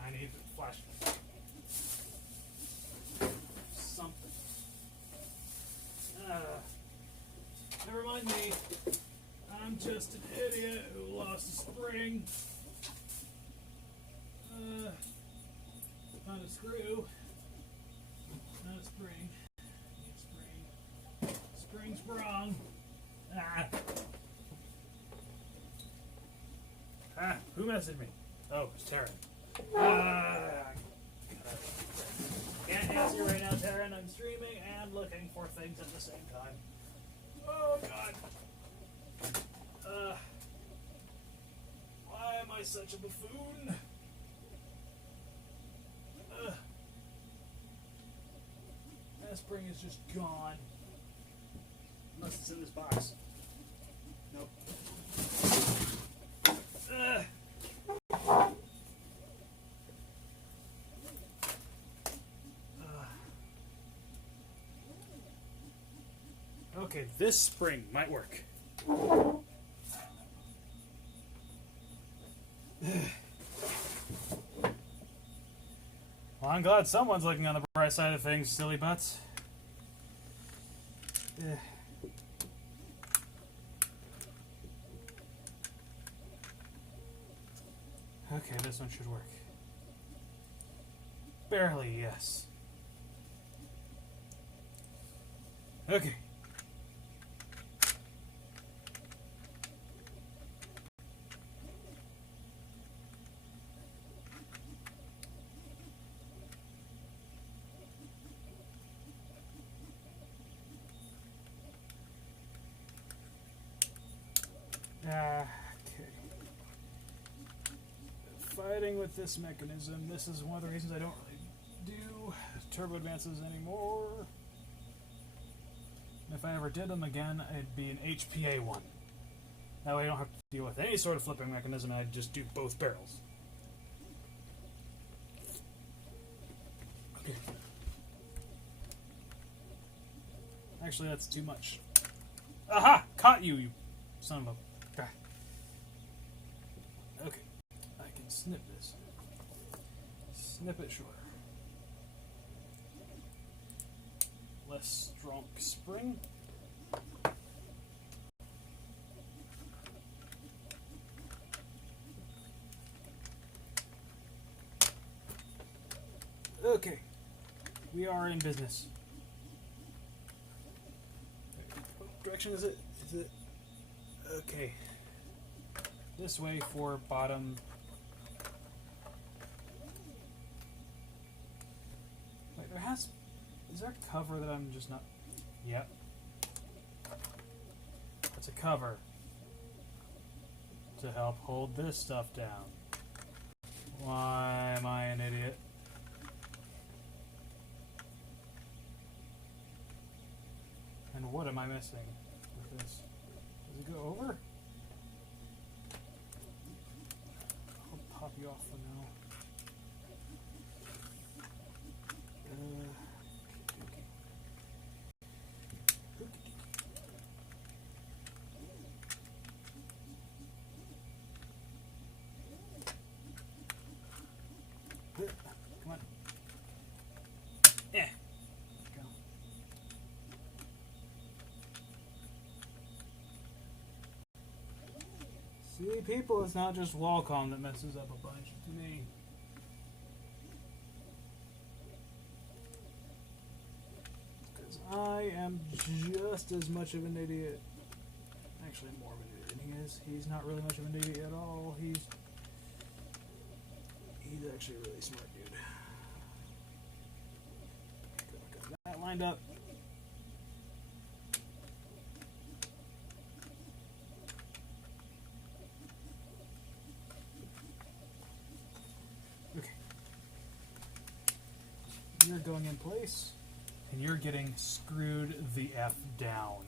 I need a flashlight. Something. Never mind me. I'm just an idiot who lost a spring. Not a screw. Not a spring. Need a spring. Spring sprung. Who messaged me? Oh, it's Taryn. Can't answer you right now, Taryn. I'm streaming and looking for things at the same time. Oh, God. Why am I such a buffoon? That spring is just gone. Unless it's in this box. Nope. Okay, this spring might work. Well, I'm glad someone's looking on the bright side of things, silly butts. Okay, this one should work. Barely, yes. Okay. Okay. fighting with this mechanism. This is one of the reasons I don't really do turbo advances anymore. And if I ever did them again, it'd be an HPA one. That way I don't have to deal with any sort of flipping mechanism, I'd just do both barrels. Okay. Actually, that's too much. Aha! Caught you, you son of a... Okay. I can snip this. Snip it shorter. Less strong spring. Okay. We are in business. What direction is it? Is it... Okay. This way for bottom. Wait, there has... Is there a cover that I'm just not... Yep. It's a cover to help hold this stuff down. Why am I an idiot? And what am I missing with this? Does it go over? I'll pop you off for now. Come on. Yeah. Go. See, people, it's not just Wacom that messes up a bunch. To me. Because I am just as much of an idiot. Actually, more of an idiot than he is. He's not really much of an idiot at all. He's actually a really smart dude. Got that lined up. Okay. You're going in place, and you're getting screwed the F down.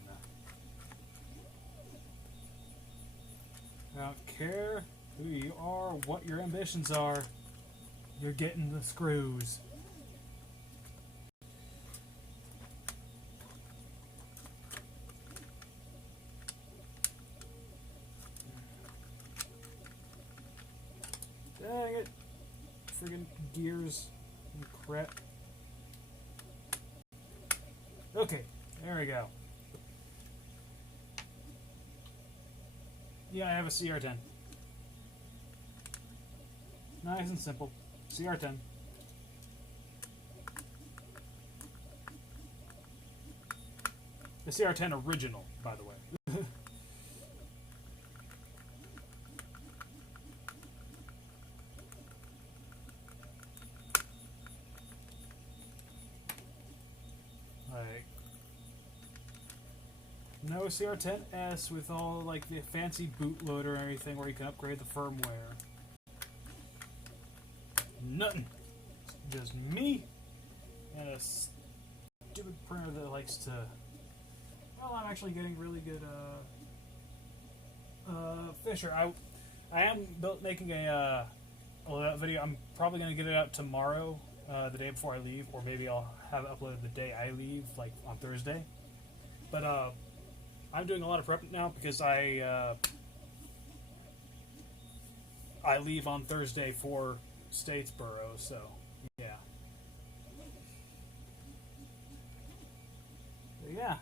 I don't care who you are, what your ambitions are. You're getting the screws. Dang it. Friggin' gears and crap. Okay, there we go. Yeah, I have a CR10. Nice and simple. CR10. The CR10 original, by the way. Like, no CR10S with all like the fancy bootloader and everything where you can upgrade the firmware. Nothing. It's just me and a stupid printer that likes to... Well, I'm actually getting really good Fisher. I am making a video. I'm probably going to get it out tomorrow, the day before I leave, or maybe I'll have it uploaded the day I leave, like on Thursday. But I'm doing a lot of prep now because I leave on Thursday for Statesboro, so yeah. But yeah,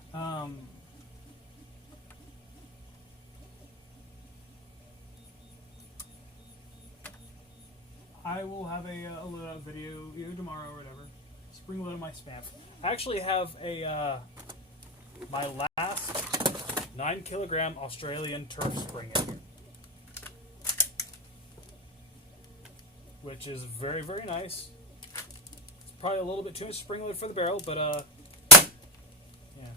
I will have a loadout video either tomorrow or whatever. Spring load of my spam. I actually have a my last 9-kilogram Australian turf spring in here, which is very, very nice. It's probably a little bit too much spring load for the barrel, but yeah.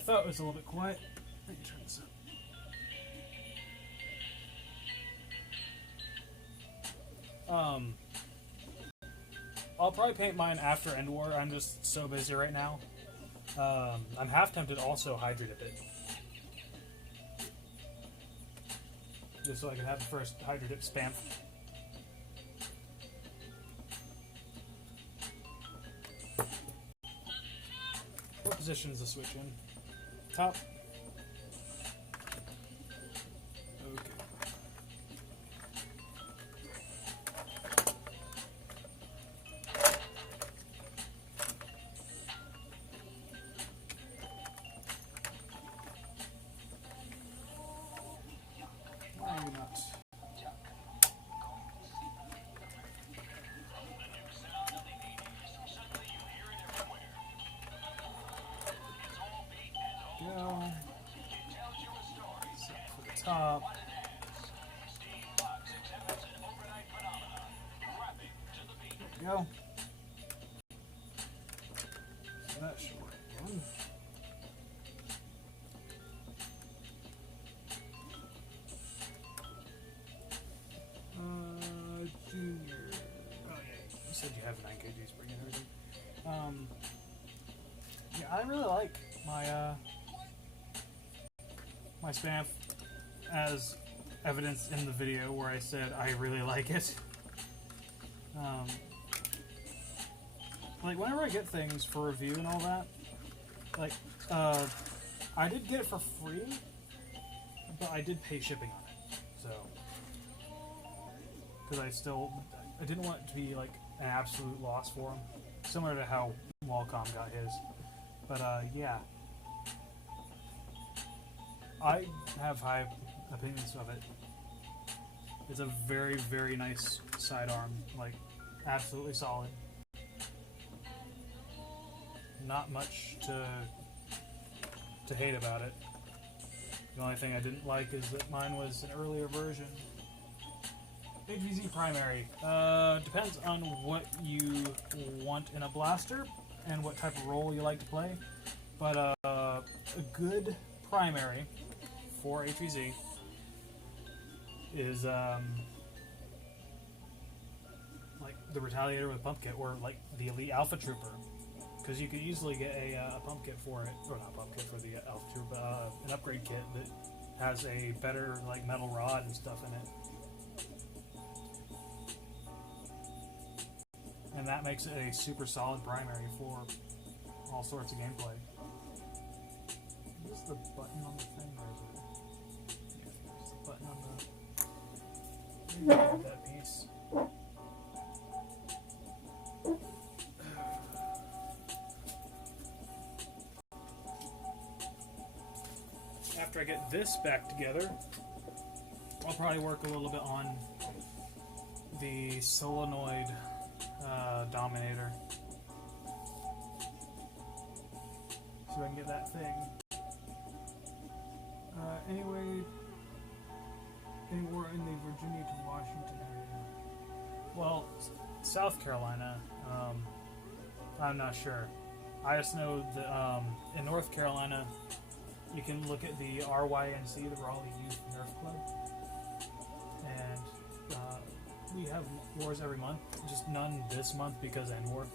thought it was a little bit quiet. Let me turn this up. I'll probably paint mine after Endwar. I'm just so busy right now. I'm half tempted to also hydrate a bit. Just so I can have the first Hydro Dip spam. What position is the switch in? Top? Okay. Why are you not? Go. Set for the top. There we go. So that should work again. Junior. Oh yeah, you said you have 9 kgs bringing everything. Yeah, I really like my my spam, as evidenced in the video where I said I really like it. Like whenever I get things for review and all that, like I did get it for free, but I did pay shipping on it, so because I didn't want it to be like an absolute loss for them, similar to how Wallcom got his. But yeah, I have high opinions of it. It's a very, very nice sidearm, like absolutely solid. Not much to hate about it. The only thing I didn't like is that mine was an earlier version. HVZ primary. Depends on what you want in a blaster and what type of role you like to play. But a good primary for HVZ is like the Retaliator with pump kit, or like the Elite Alpha Trooper, because you could easily get a pump kit for it, or not pump kit for the Alpha Trooper, an upgrade kit that has a better like metal rod and stuff in it. And that makes it a super solid primary for all sorts of gameplay. Is this the button on the thing, or is it? Yeah, there's the button on the. Maybe I have that piece. After I get this back together, I'll probably work a little bit on the solenoid Dominator. So I can get that thing. Anyway, anywhere in the Virginia to Washington area. Well, South Carolina, I'm not sure. I just know that in North Carolina, you can look at the RYNC, the Raleigh Youth Nerf Club, and we have wars every month, just none this month because Endwar.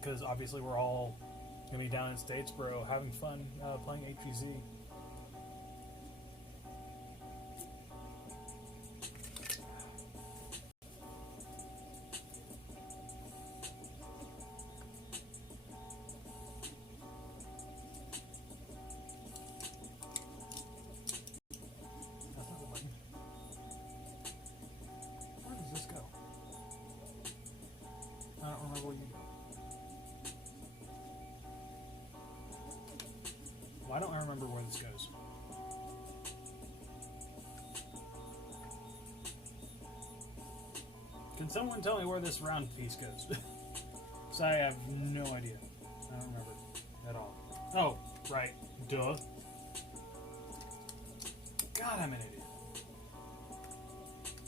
Because obviously we're all going to be down in Statesboro having fun playing HVZ. Why don't I remember where this goes? Can someone tell me where this round piece goes? Because I have no idea. I don't remember at all. Oh, right. Duh. God, I'm an idiot.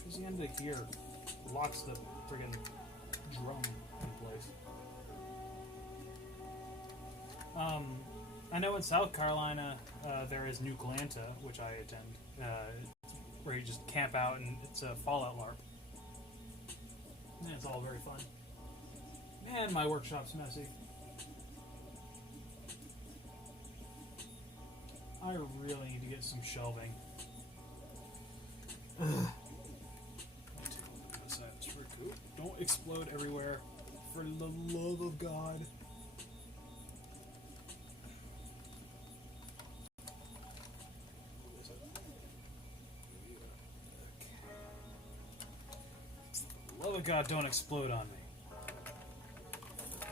Where's the end of here? Locks the friggin' drum in place. I know in South Carolina there is Nuke Lanta, which I attend, where you just camp out and it's a Fallout LARP. And it's all very fun. Man, my workshop's messy. I really need to get some shelving. Ugh. Don't explode everywhere. For the love of God. For the love of God, don't explode on me.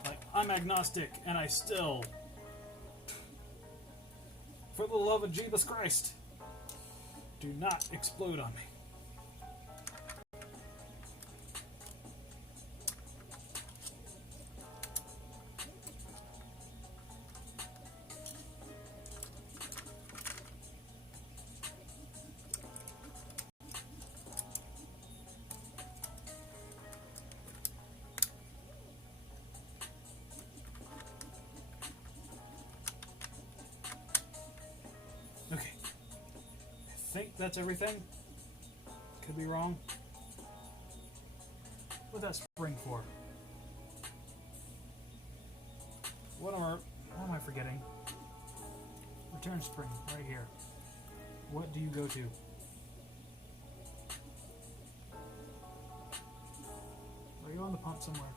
Like, I'm agnostic, and I still... For the love of Jesus Christ, do not explode on me. Okay. I think that's everything. Could be wrong. What's that spring for? What am I forgetting? Return spring, right here. What do you go to? Are you on the pump somewhere?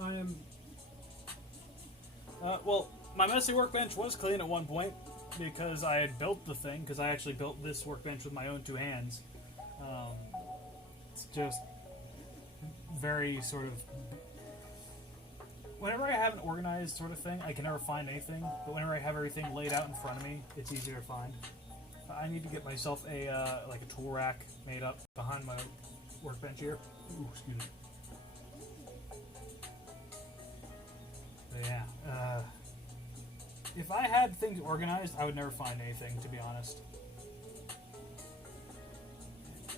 I am... well, my messy workbench was clean at one point because I had built the thing, because I actually built this workbench with my own two hands. It's just very sort of... Whenever I have an organized sort of thing, I can never find anything, but whenever I have everything laid out in front of me, it's easier to find. I need to get myself a like a tool rack made up behind my workbench here. Ooh, excuse me. Yeah. If I had things organized, I would never find anything, to be honest.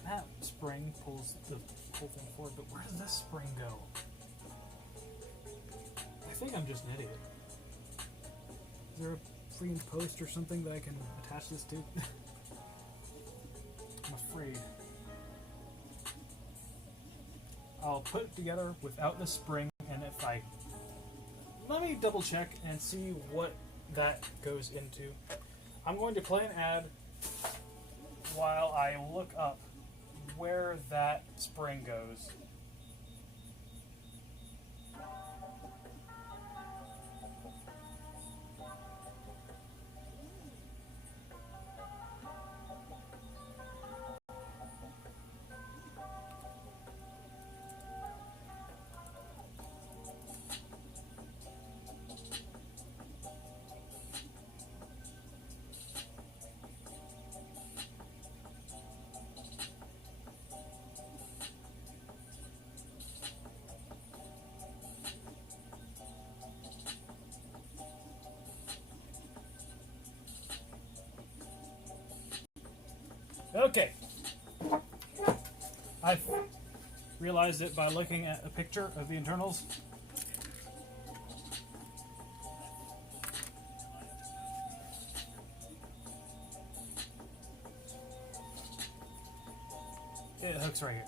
That spring pulls the whole thing forward, but where does this spring go? I think I'm just an idiot. Is there a freaking post or something that I can attach this to? I'm afraid. I'll put it together without the spring, and if I... Let me double check and see what that goes into. I'm going to play an ad while I look up where that spring goes. Okay. I've realized it by looking at a picture of the internals. It hooks right here.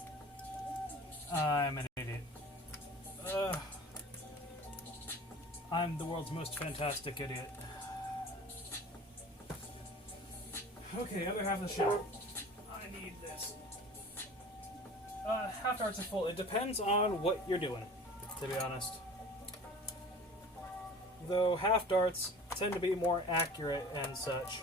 I'm an idiot. I'm the world's most fantastic idiot. Okay, other half of the shell. I need this. Half darts are full. It depends on what you're doing, to be honest. Though half darts tend to be more accurate and such.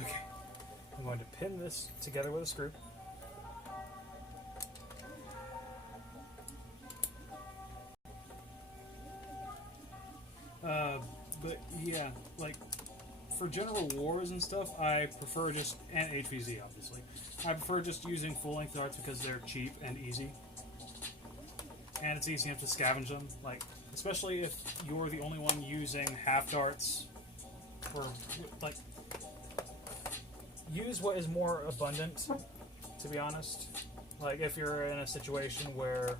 Okay. I'm going to pin this together with a screw. But yeah, like for general wars and stuff, I prefer just, and HVZ obviously, I prefer just using full length darts because they're cheap and easy. and it's easy enough to scavenge them. Like, especially if you're the only one using half darts, or like, use what is more abundant. To be honest, like if you're in a situation where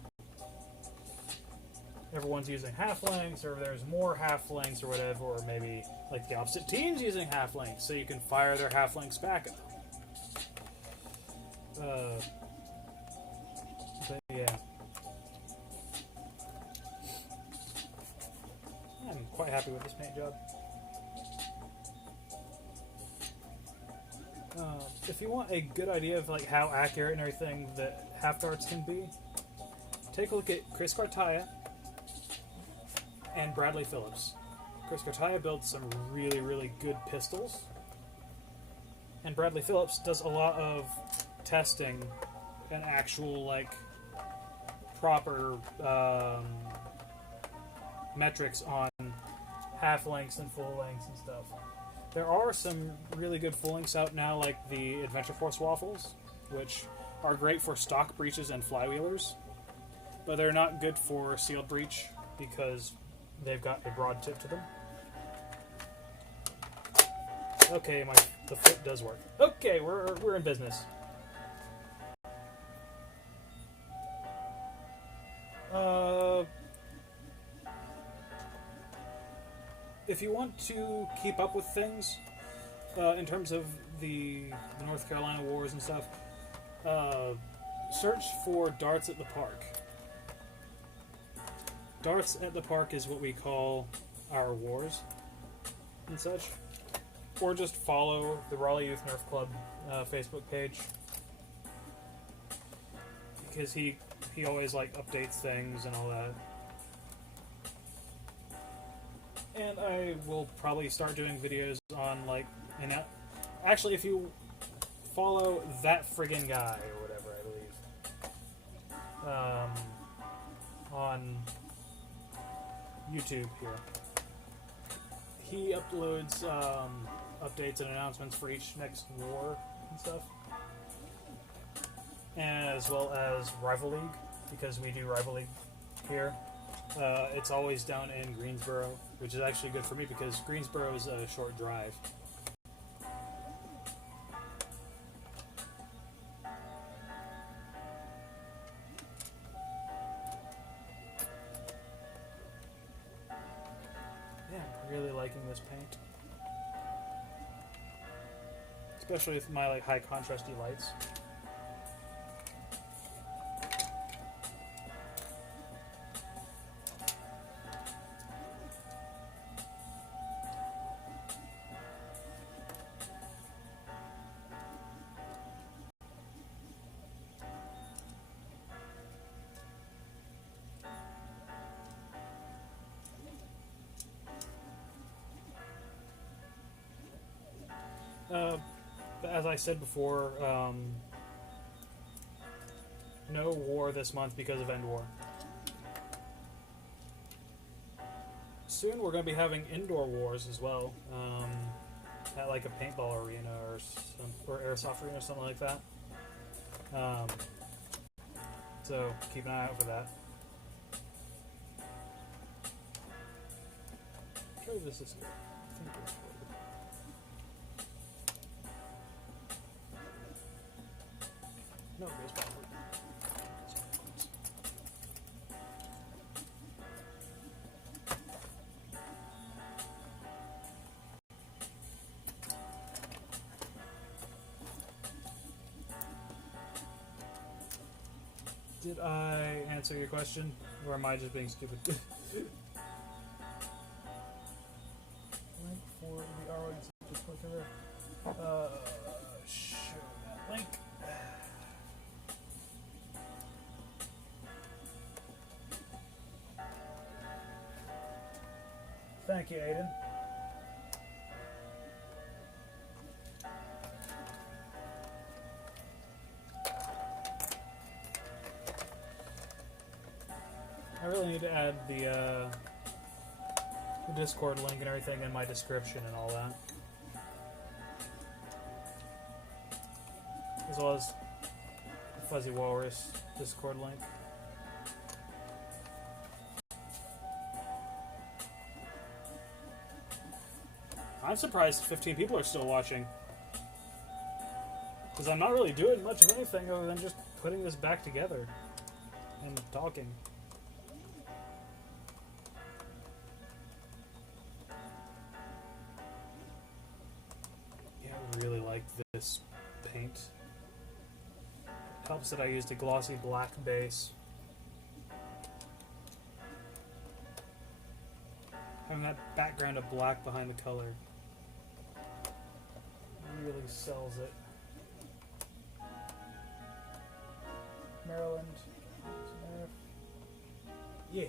everyone's using half-lengths, or there's more half-lengths or whatever, or maybe like the opposite team's using half-lengths, so you can fire their half-lengths back at them. But yeah. I'm quite happy with this paint job. If you want a good idea of like how accurate and everything that half darts can be, take a look at Chris Cartaya and Bradley Phillips. Chris Cartaya builds some really, really good pistols, and Bradley Phillips does a lot of testing and actual like proper metrics on half lengths and full lengths and stuff. There are some really good full lengths out now, like the Adventure Force waffles, which are great for stock breaches and flywheelers, but they're not good for sealed breach because they've got a broad tip to them. Okay, the foot does work. Okay, we're in business. If you want to keep up with things, in terms of the North Carolina wars and stuff, search for Darts at the Park. Darts at the Park is what we call our wars and such. Or just follow the Raleigh Youth Nerf Club Facebook page, because he always like updates things and all that. And I will probably start doing videos on like, actually if you follow That Friggin' Guy or whatever, I believe, on YouTube here, he uploads updates and announcements for each next war and stuff, as well as Rival League, because we do Rival League here. It's always down in Greensboro, which is actually good for me because Greensboro is a short drive. Yeah, I'm really liking this paint, especially with my like high contrasty lights. As I said before, no war this month because of Endwar. Soon we're going to be having indoor wars as well, at like a paintball arena or airsoft arena or something like that. So keep an eye out for that. I'm sure this is good. I think this is good. No, baseball. Did I answer your question, or am I just being stupid? Link for the ROE, just click over. Show that link. Thank you, Aiden. I really need to add the Discord link and everything in my description and all that, as well as the Fuzzy Walrus Discord link. I'm surprised 15 people are still watching. Because I'm not really doing much of anything other than just putting this back together and talking. Yeah, I really like this paint. It helps that I used a glossy black base. Having that background of black behind the color really sells it. Maryland. Yeah.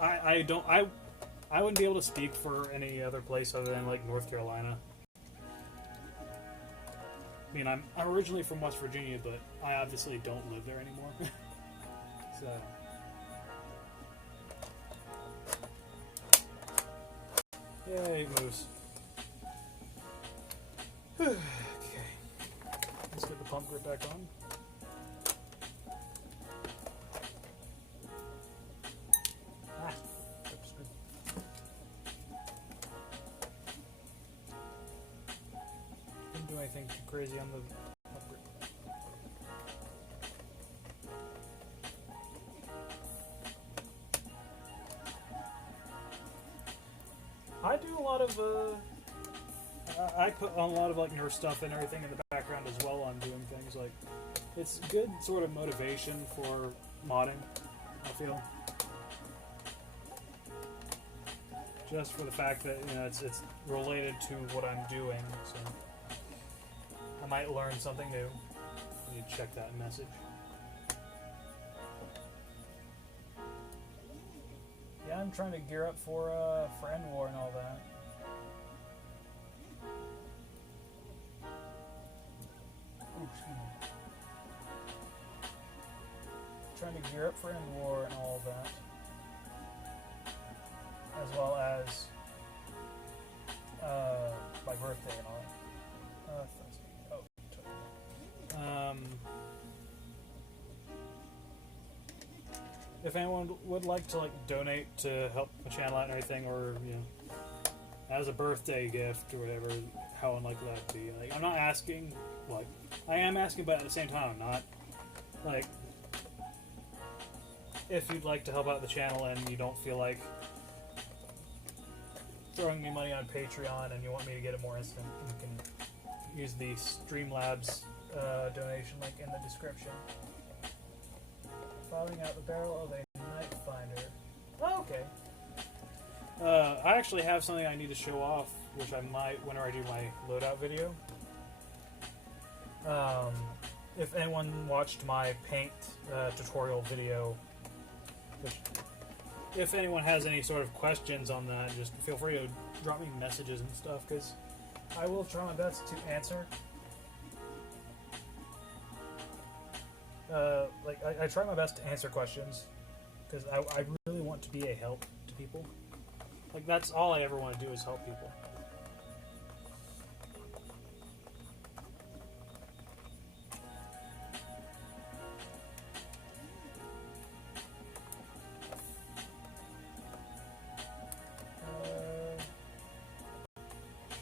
I wouldn't be able to speak for any other place other than like North Carolina. I mean, I'm originally from West Virginia, but I obviously don't live there anymore. So. Yay, moose. Okay. Let's get the pump grip back on. Ah, oops. Didn't do anything too crazy on the pump grip. I do a lot of, I put on a lot of like nerd stuff and everything in the background as well on doing things. Like, it's good sort of motivation for modding, I feel. Just for the fact that, you know, it's related to what I'm doing, so I might learn something new. I need to check that message. Yeah, I'm trying to gear up for Endwar and all that. Ooh, excuse me. Trying to gear up for Endwar and all that, as well as my birthday and all that. If anyone would like to like donate to help the channel out and everything, or you know, as a birthday gift or whatever, how unlikely that would be. Like, I'm not asking, like, I am asking, but at the same time, I'm not like, if you'd like to help out the channel and you don't feel like throwing me money on Patreon and you want me to get it more instant, you can use the Streamlabs donation link in the description. Filing out the barrel of a knife finder. Oh, okay. I actually have something I need to show off, which I might whenever I do my loadout video. If anyone watched my paint tutorial video, if anyone has any sort of questions on that, just feel free to drop me messages and stuff, because I will try my best to answer. I try my best to answer questions, because I really want to be a help to people. Like, that's all I ever want to do is help people.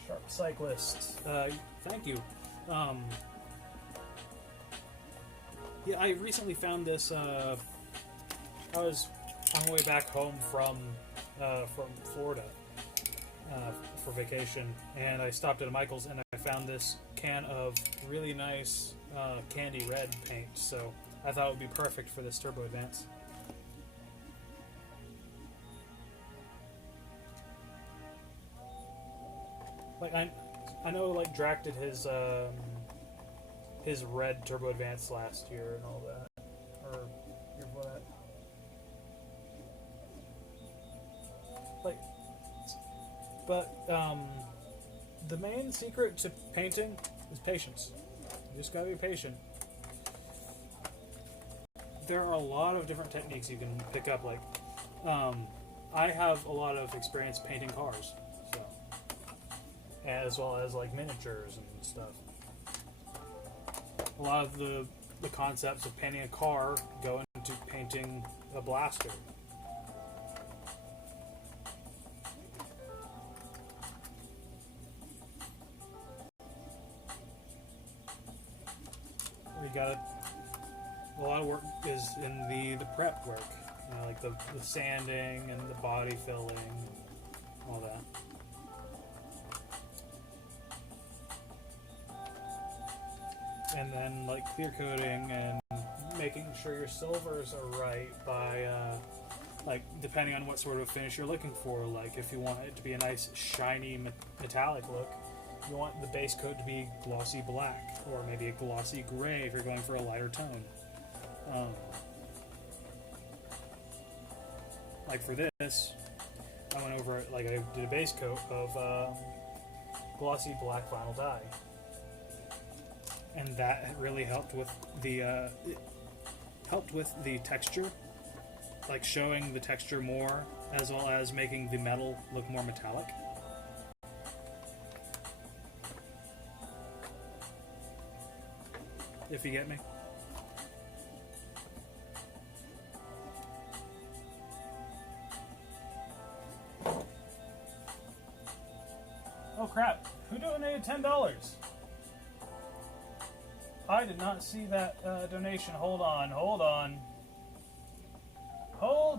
Sharp Cyclist. Thank you. Yeah, I recently found this. I was on my way back home from Florida for vacation, and I stopped at a Michael's and I found this can of really nice candy red paint. So I thought it would be perfect for this Turbo Advance. Like, I know, like, Drac did his red Turbo Advance last year and all that, or year before that. Like, but the main secret to painting is patience. You just gotta be patient. There are a lot of different techniques you can pick up. Like, I have a lot of experience painting cars, so, as well as like miniatures and stuff. A lot of the concepts of painting a car go into painting a blaster. gotta. A lot of work is in the prep work, you know, like the sanding and the body filling, all that. And then like clear coating and making sure your silvers are right by like depending on what sort of finish you're looking for. Like if you want it to be a nice shiny metallic look, you want the base coat to be glossy black or maybe a glossy gray if you're going for a lighter tone. Like for this, I went over it, like I did a base coat of glossy black vinyl dye. And that really helped with the texture, like showing the texture more, as well as making the metal look more metallic. If you get me. Oh crap! Who donated $10? I did not see that donation. Hold on. Hold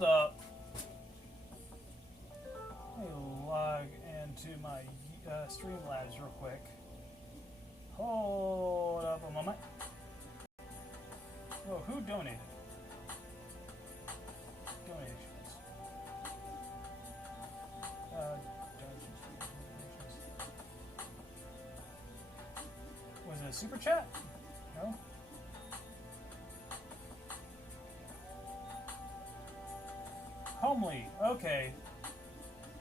up. Let me log into my Streamlabs real quick. Hold up a moment. Oh, who donated? Donations. Was it a super chat? No? Homely. Okay.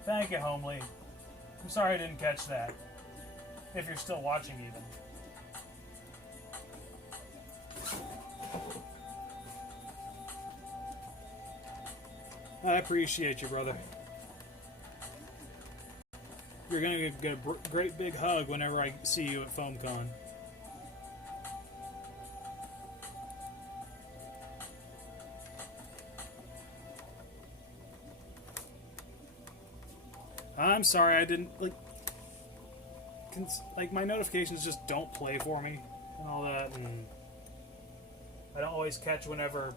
Thank you, Homely. I'm sorry I didn't catch that. If you're still watching, even. I appreciate you, brother. You're gonna get a great big hug whenever I see you at FoamCon. I'm sorry, I didn't, like, my notifications just don't play for me and all that, and I don't always catch whenever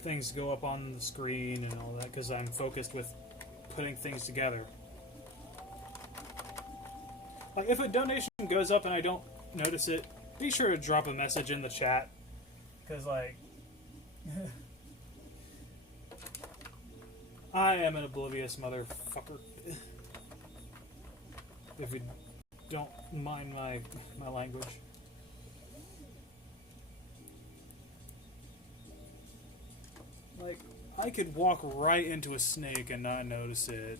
things go up on the screen and all that, because I'm focused with putting things together. Like, if a donation goes up and I don't notice it, be sure to drop a message in the chat, because, like, I am an oblivious motherfucker. If you don't mind my language. Like, I could walk right into a snake and not notice it.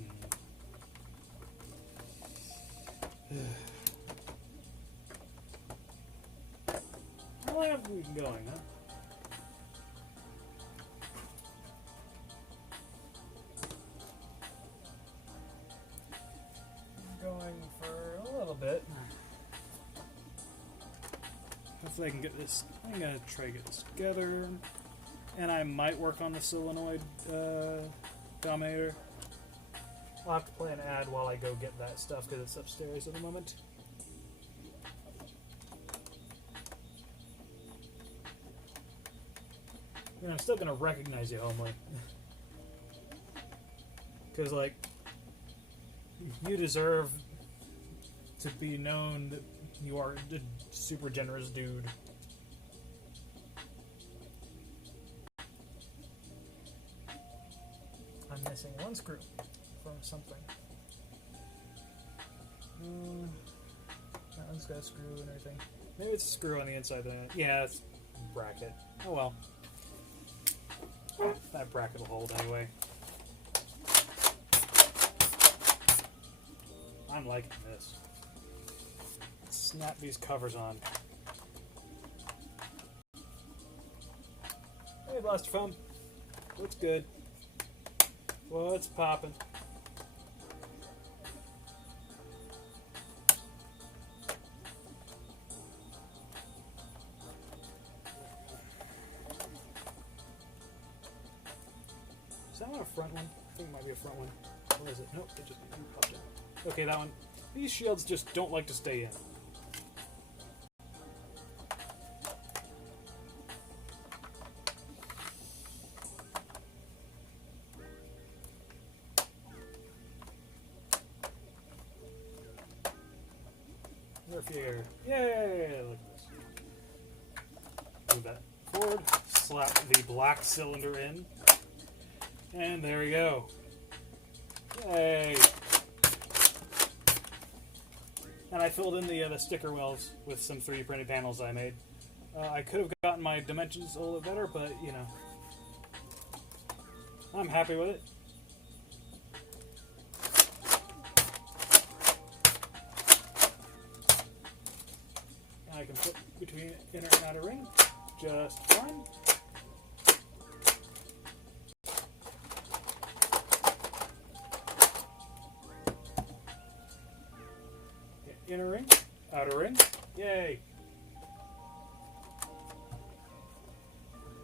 How long have we been going, huh? Going for a little bit. Hopefully I can get this. I'm gonna try to get this together, and I might work on the solenoid dominator. I'll have to play an ad while I go get that stuff because it's upstairs at the moment. And I'm still gonna recognize you, Homely, because like. You deserve to be known that you are a super generous dude. I'm missing one screw from something. That one's got a screw and everything. Maybe it's a screw on the inside of that. Yeah, it's a bracket. Oh well. That bracket will hold anyway. I'm liking this. Let's snap these covers on. Hey, Blaster Foam. Looks good. What's poppin'? Is that one a front one? I think it might be a front one. Or is it? Nope, it just popped out. Okay, that one. These shields just don't like to stay in. Murphy. Yay! Look at this. Move that forward. Slap the black cylinder in. And there we go. Yay! And I filled in the sticker wells with some 3D printed panels I made. I could have gotten my dimensions a little bit better, but, you know, I'm happy with it. And I can put between inner and outer ring just fine. Inner ring, outer ring, yay!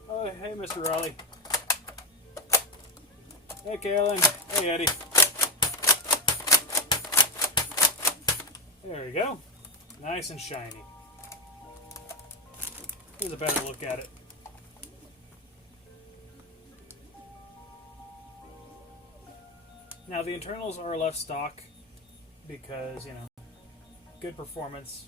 Oh, hey, Mr. Raleigh. Hey, Kaylin. Hey, Eddie. There we go. Nice and shiny. Here's a better look at it. Now, the internals are left stock because, you know, good performance.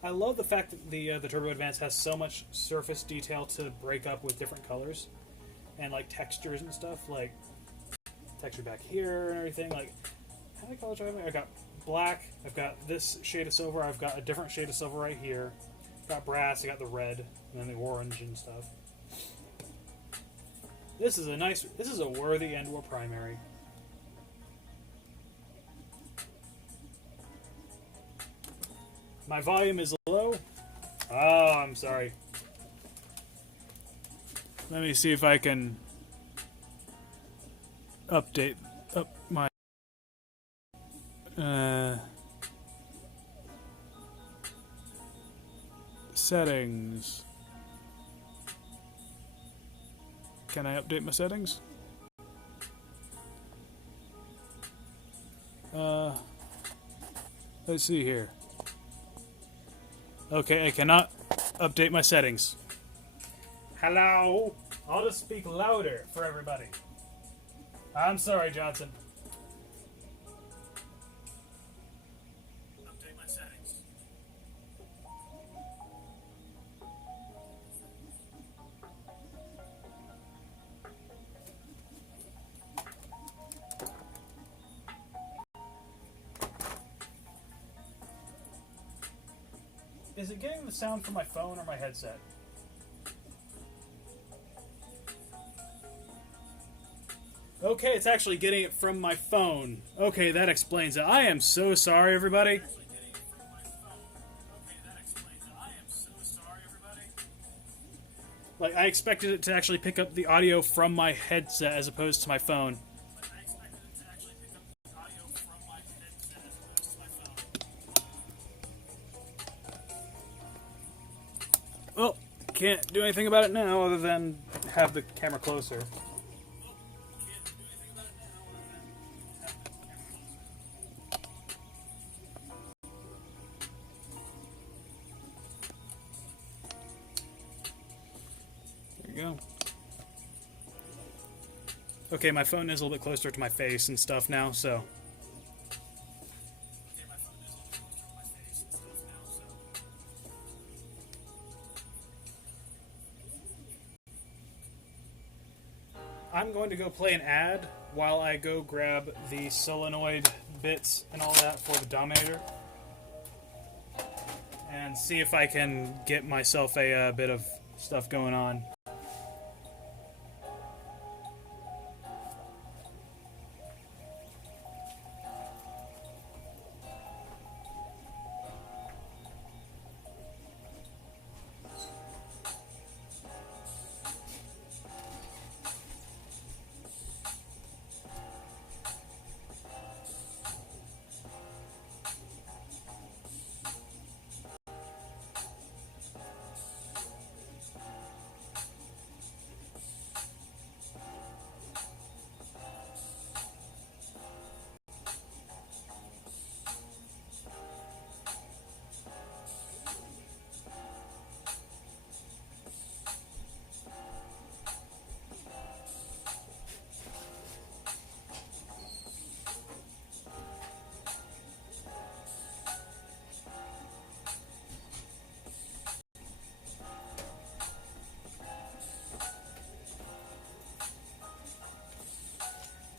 I love the fact that the Turbo Advance has so much surface detail to break up with different colors and like textures and stuff, like texture back here and everything. Like, how many colors do I have? I've got black. I've got this shade of silver. I've got a different shade of silver right here. I've got brass. I got the red and then the orange and stuff. This is a worthy Endwar primary. My volume is low. Oh, I'm sorry. Let me see if I can update my settings. Can I update my settings? Let's see here. Okay, I cannot update my settings. Hello? I'll just speak louder for everybody. I'm sorry, Johnson. Update my settings. Is it getting the sound from my phone or my headset? Okay, it's actually getting it from my phone. Okay, that explains it. I am so sorry, everybody. Like, I expected it to actually pick up the audio from my headset as opposed to my phone. Well, can't do anything about it now other than have the camera closer. There you go. Okay, my phone is a little bit closer to my face and stuff now, so... I'm going to go play an ad while I go grab the solenoid bits and all that for the Dominator. And see if I can get myself a bit of stuff going on.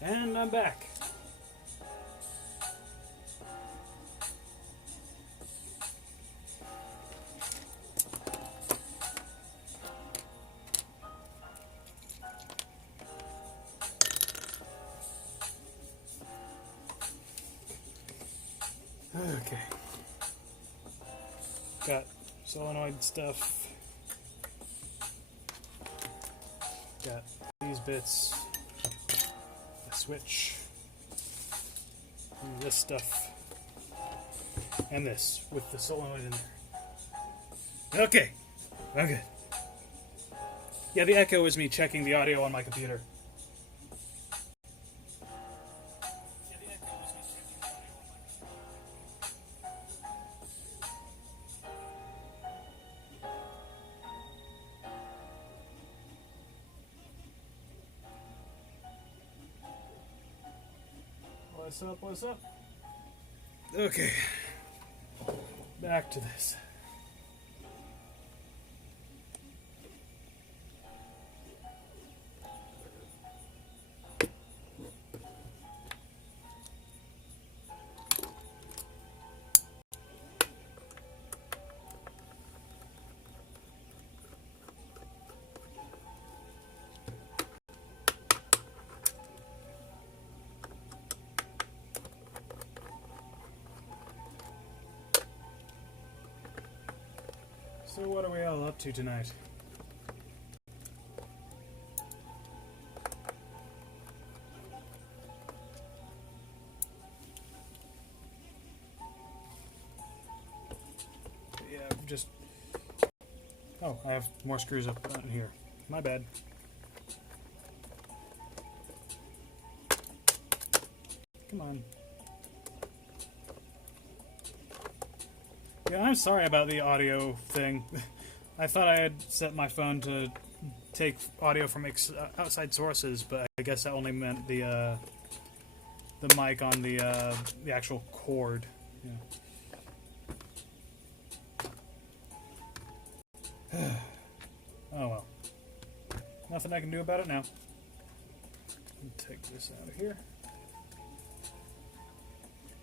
And I'm back. Okay. Got solenoid stuff. Got these bits. A switch. And this stuff. And this with the solenoid in there. Okay. I'm good. Yeah, the echo is me checking the audio on my computer. What's up, what's up? Okay. Back to this. So what are we all up to tonight? Yeah, just... Oh, I have more screws up in here. My bad. Come on. Yeah, I'm sorry about the audio thing. I thought I had set my phone to take audio from outside sources, but I guess that only meant the mic on the actual cord. Yeah. Oh well. Nothing I can do about it now. Take this out of here.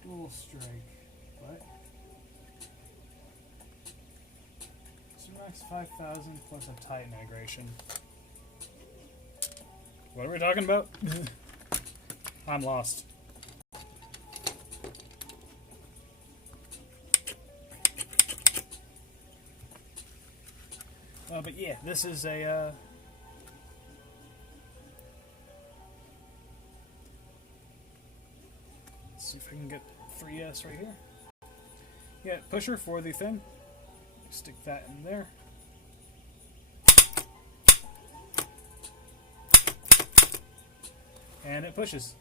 Dual strike. What? Max 5,000 plus a Titan integration. What are we talking about? I'm lost. But yeah, this is a let's see if I can get 3S right here. Yeah, pusher for the thing. Stick that in there. And it pushes.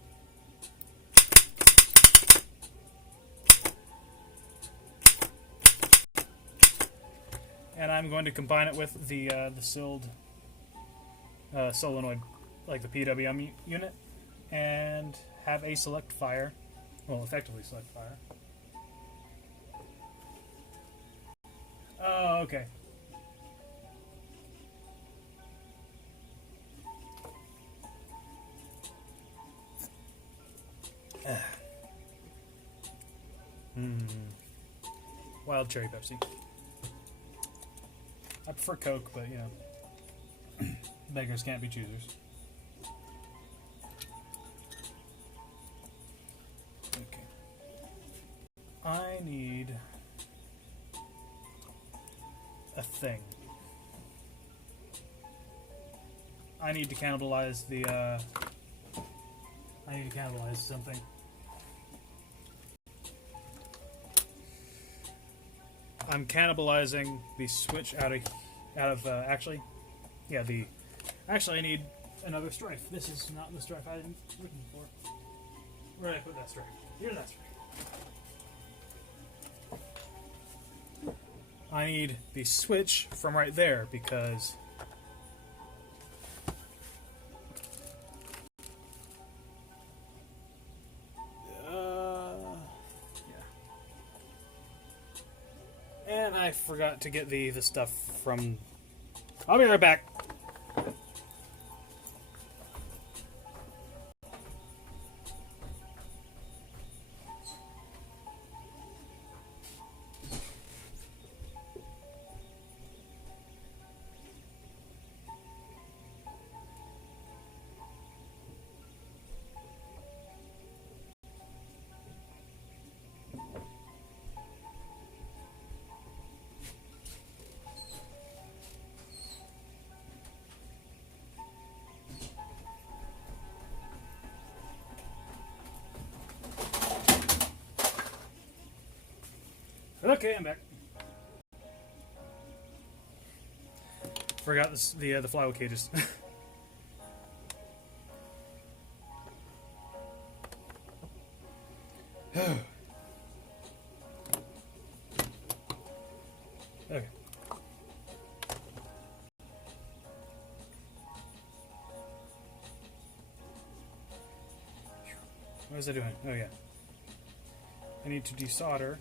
And I'm going to combine it with the SILD solenoid, like the PWM unit, and have a select fire. Well, effectively select fire. Oh, okay. Wild cherry Pepsi. I prefer Coke, but you know, beggars can't be choosers. Okay. I need a thing. I need to cannibalize the, I need to cannibalize something. I'm cannibalizing the switch out of actually, yeah, actually I need another strife. This is not the strife I was looking for. Where did I put that strife? Here's that strife. I need the switch from right there because and I forgot to get the stuff from... I'll be right back. Okay, I'm back. Forgot this, the flywheel cages. Okay. What is it doing? Oh yeah. I need to desolder.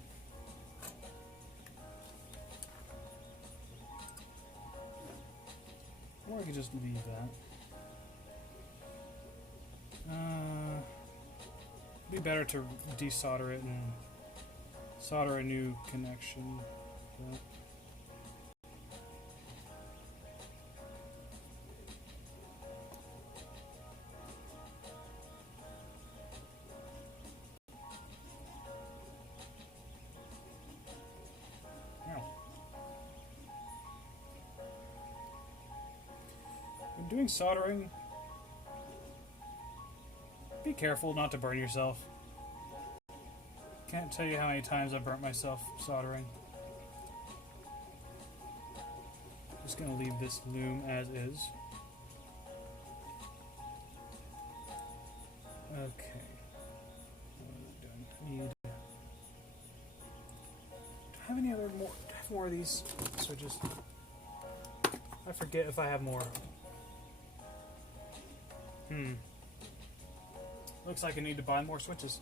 Or I could just leave that. Be better to desolder it and solder a new connection. Yeah. When doing soldering, be careful not to burn yourself. Can't tell you how many times I've burnt myself soldering. Just gonna leave this loom as is. Okay. What am I doing? Do I have any other more? Do I have more of these switches? I forget if I have more. Looks like I need to buy more switches.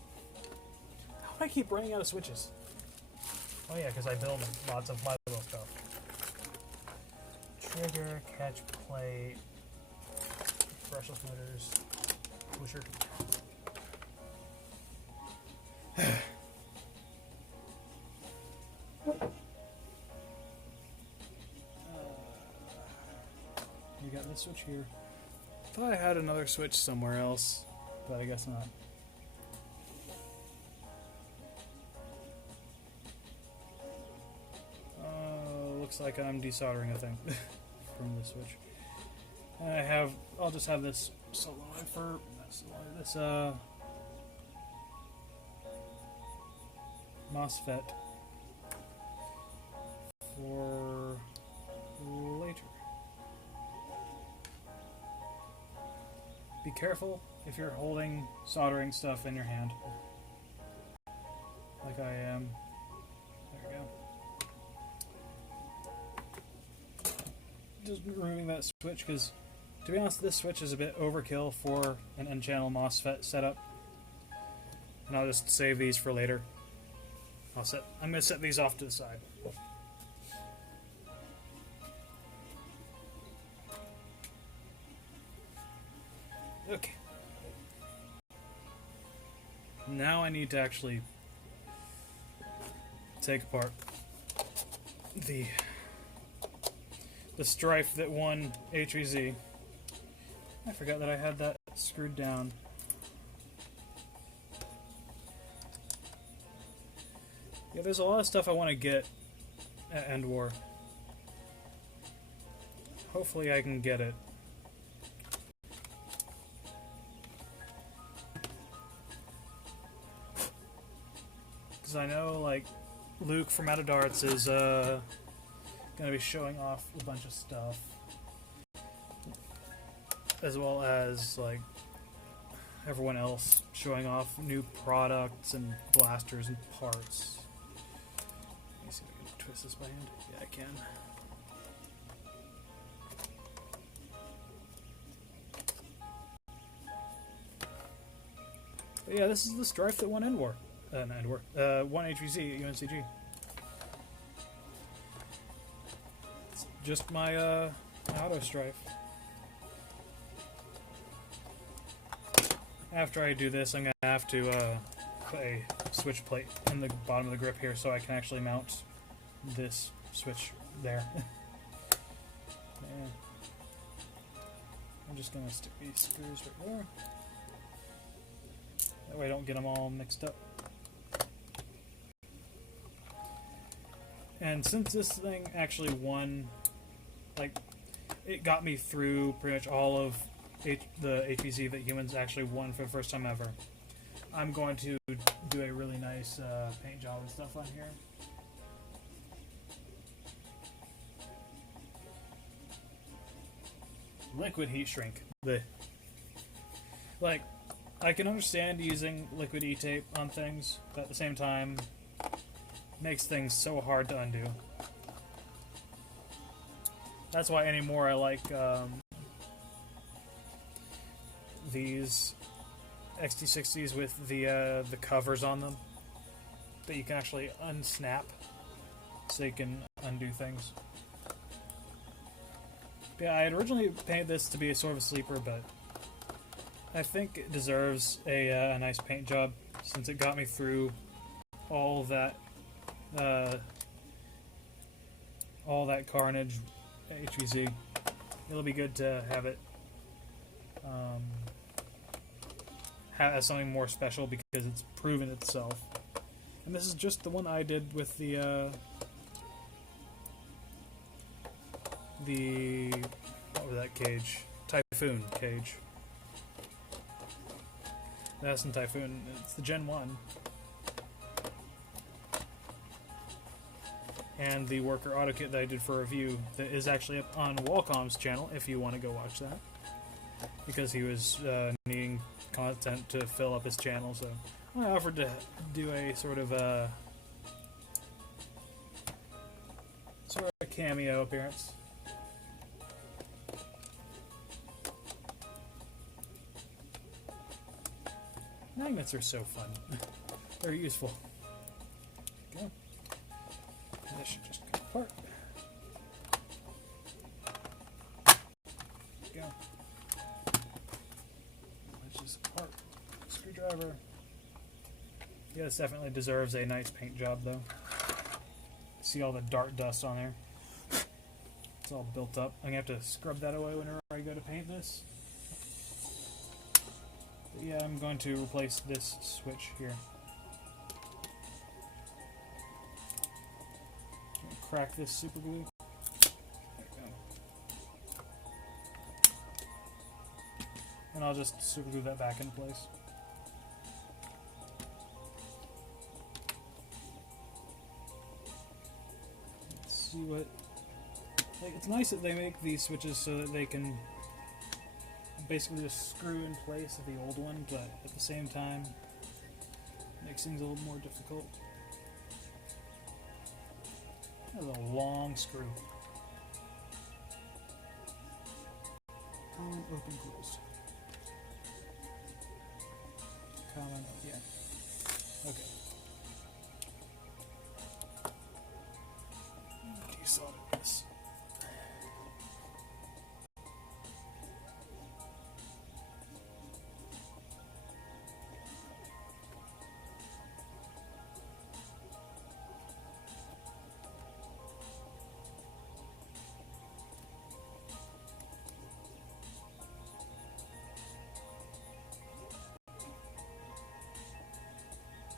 How do I keep running out of switches? Oh yeah, because I build lots of flywheel stuff. Trigger, catch plate, brushless motors, pusher. You got this switch here. Thought I had another switch somewhere else, but I guess not. Looks like I'm desoldering a thing from the switch. And I'll just have this solenoid for this MOSFET for later. Be careful if you're holding soldering stuff in your hand. Like I am. There we go. Just removing that switch because, to be honest, this switch is a bit overkill for an N-channel MOSFET setup. And I'll just save these for later. I'm going to set these off to the side. Okay. Now I need to actually take apart the strife that won HVZ. I forgot that I had that screwed down. Yeah, there's a lot of stuff I want to get at Endwar. Hopefully I can get it. Because I know, like, Luke from Out of Darts is going to be showing off a bunch of stuff. As well as, like, everyone else showing off new products and blasters and parts. Let me see if I can twist this by hand. Yeah, I can. But yeah, this is the strife that won Endwar. Not Endwar. Won HVZ at UNCG. It's just my auto strife. After I do this, I'm going to have to put a switch plate in the bottom of the grip here so I can actually mount this switch there. Yeah. I'm just going to stick these screws right there. That way I don't get them all mixed up. And since this thing actually won, like, it got me through pretty much all of the HVZ that humans actually won for the first time ever, I'm going to do a really nice paint job and stuff on here. Liquid heat shrink. Like, I can understand using liquid e-tape on things, but at the same time, makes things so hard to undo. That's why anymore I like these XT60s with the covers on them that you can actually unsnap, so you can undo things. Yeah, I had originally painted this to be a sort of a sleeper, but I think it deserves a nice paint job since it got me through all that carnage HVZ. It'll be good to have it have something more special because it's proven itself. And this is just the one I did with the what was that cage? Typhoon cage. That's in Typhoon. It's the Gen 1. And the worker auto kit that I did for review that is actually up on Wallcom's channel if you want to go watch that. Because he was needing content to fill up his channel, so I offered to do a sort of a cameo appearance. Magnets are so fun. They're useful. Go. This should just come apart. Go. Let's just apart. Screwdriver. Yeah, this definitely deserves a nice paint job, though. See all the dart dust on there? It's all built up. I'm gonna have to scrub that away whenever I go to paint this. But yeah, I'm going to replace this switch here. Crack this super glue. There we go. And I'll just super glue that back in place. Let's see what... Like, it's nice that they make these switches so that they can basically just screw in place of the old one, but at the same time, makes things a little more difficult. That's a long screw. Common, open, closed. Common, yeah. Okay. Desolder this.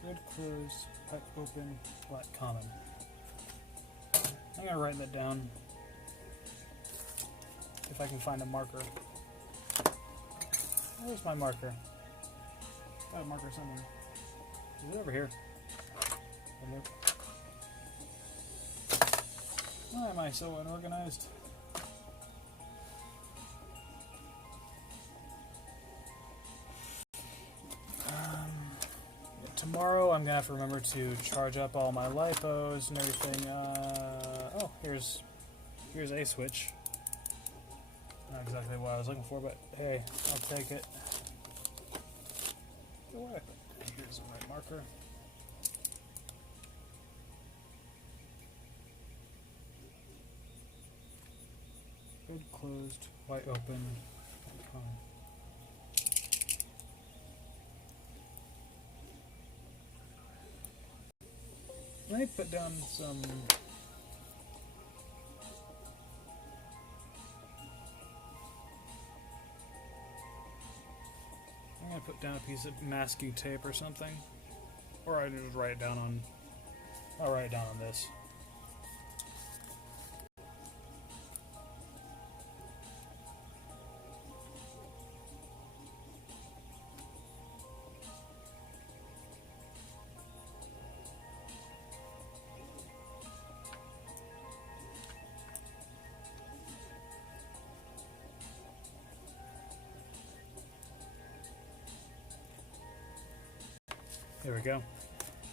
Red closed, pipe open, black common. I'm gonna write that down if I can find a marker. Where's my marker? Got a marker somewhere. Is it over here? Oh, nope. Why am I so unorganized? Tomorrow I'm gonna have to remember to charge up all my lipos and everything. Oh, here's a switch. Not exactly what I was looking for, but hey, I'll take it. Here's the right marker. Good closed, white open. Let me put down some... I'm going to put down a piece of masking tape or something. Or I just write it down on... I'll write it down on this. There we go.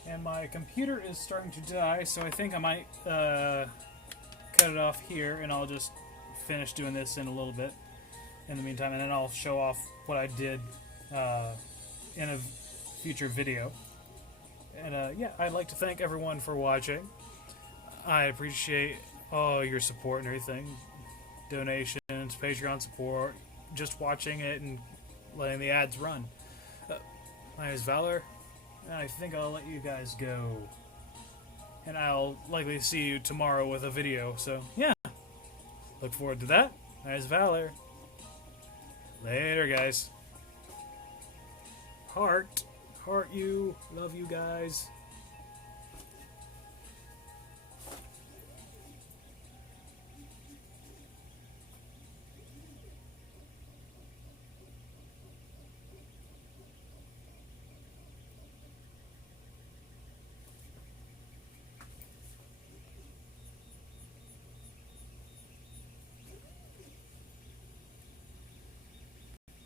And my computer is starting to die, so I think I might cut it off here, and I'll just finish doing this in a little bit in the meantime, and then I'll show off what I did in a future video. And yeah, I'd like to thank everyone for watching. I appreciate all your support and everything. Donations, Patreon support, just watching it and letting the ads run. My name is Valor, and I think I'll let you guys go. And I'll likely see you tomorrow with a video, so yeah. Look forward to that. My name is Valor. Later, guys. Heart you. Love you guys.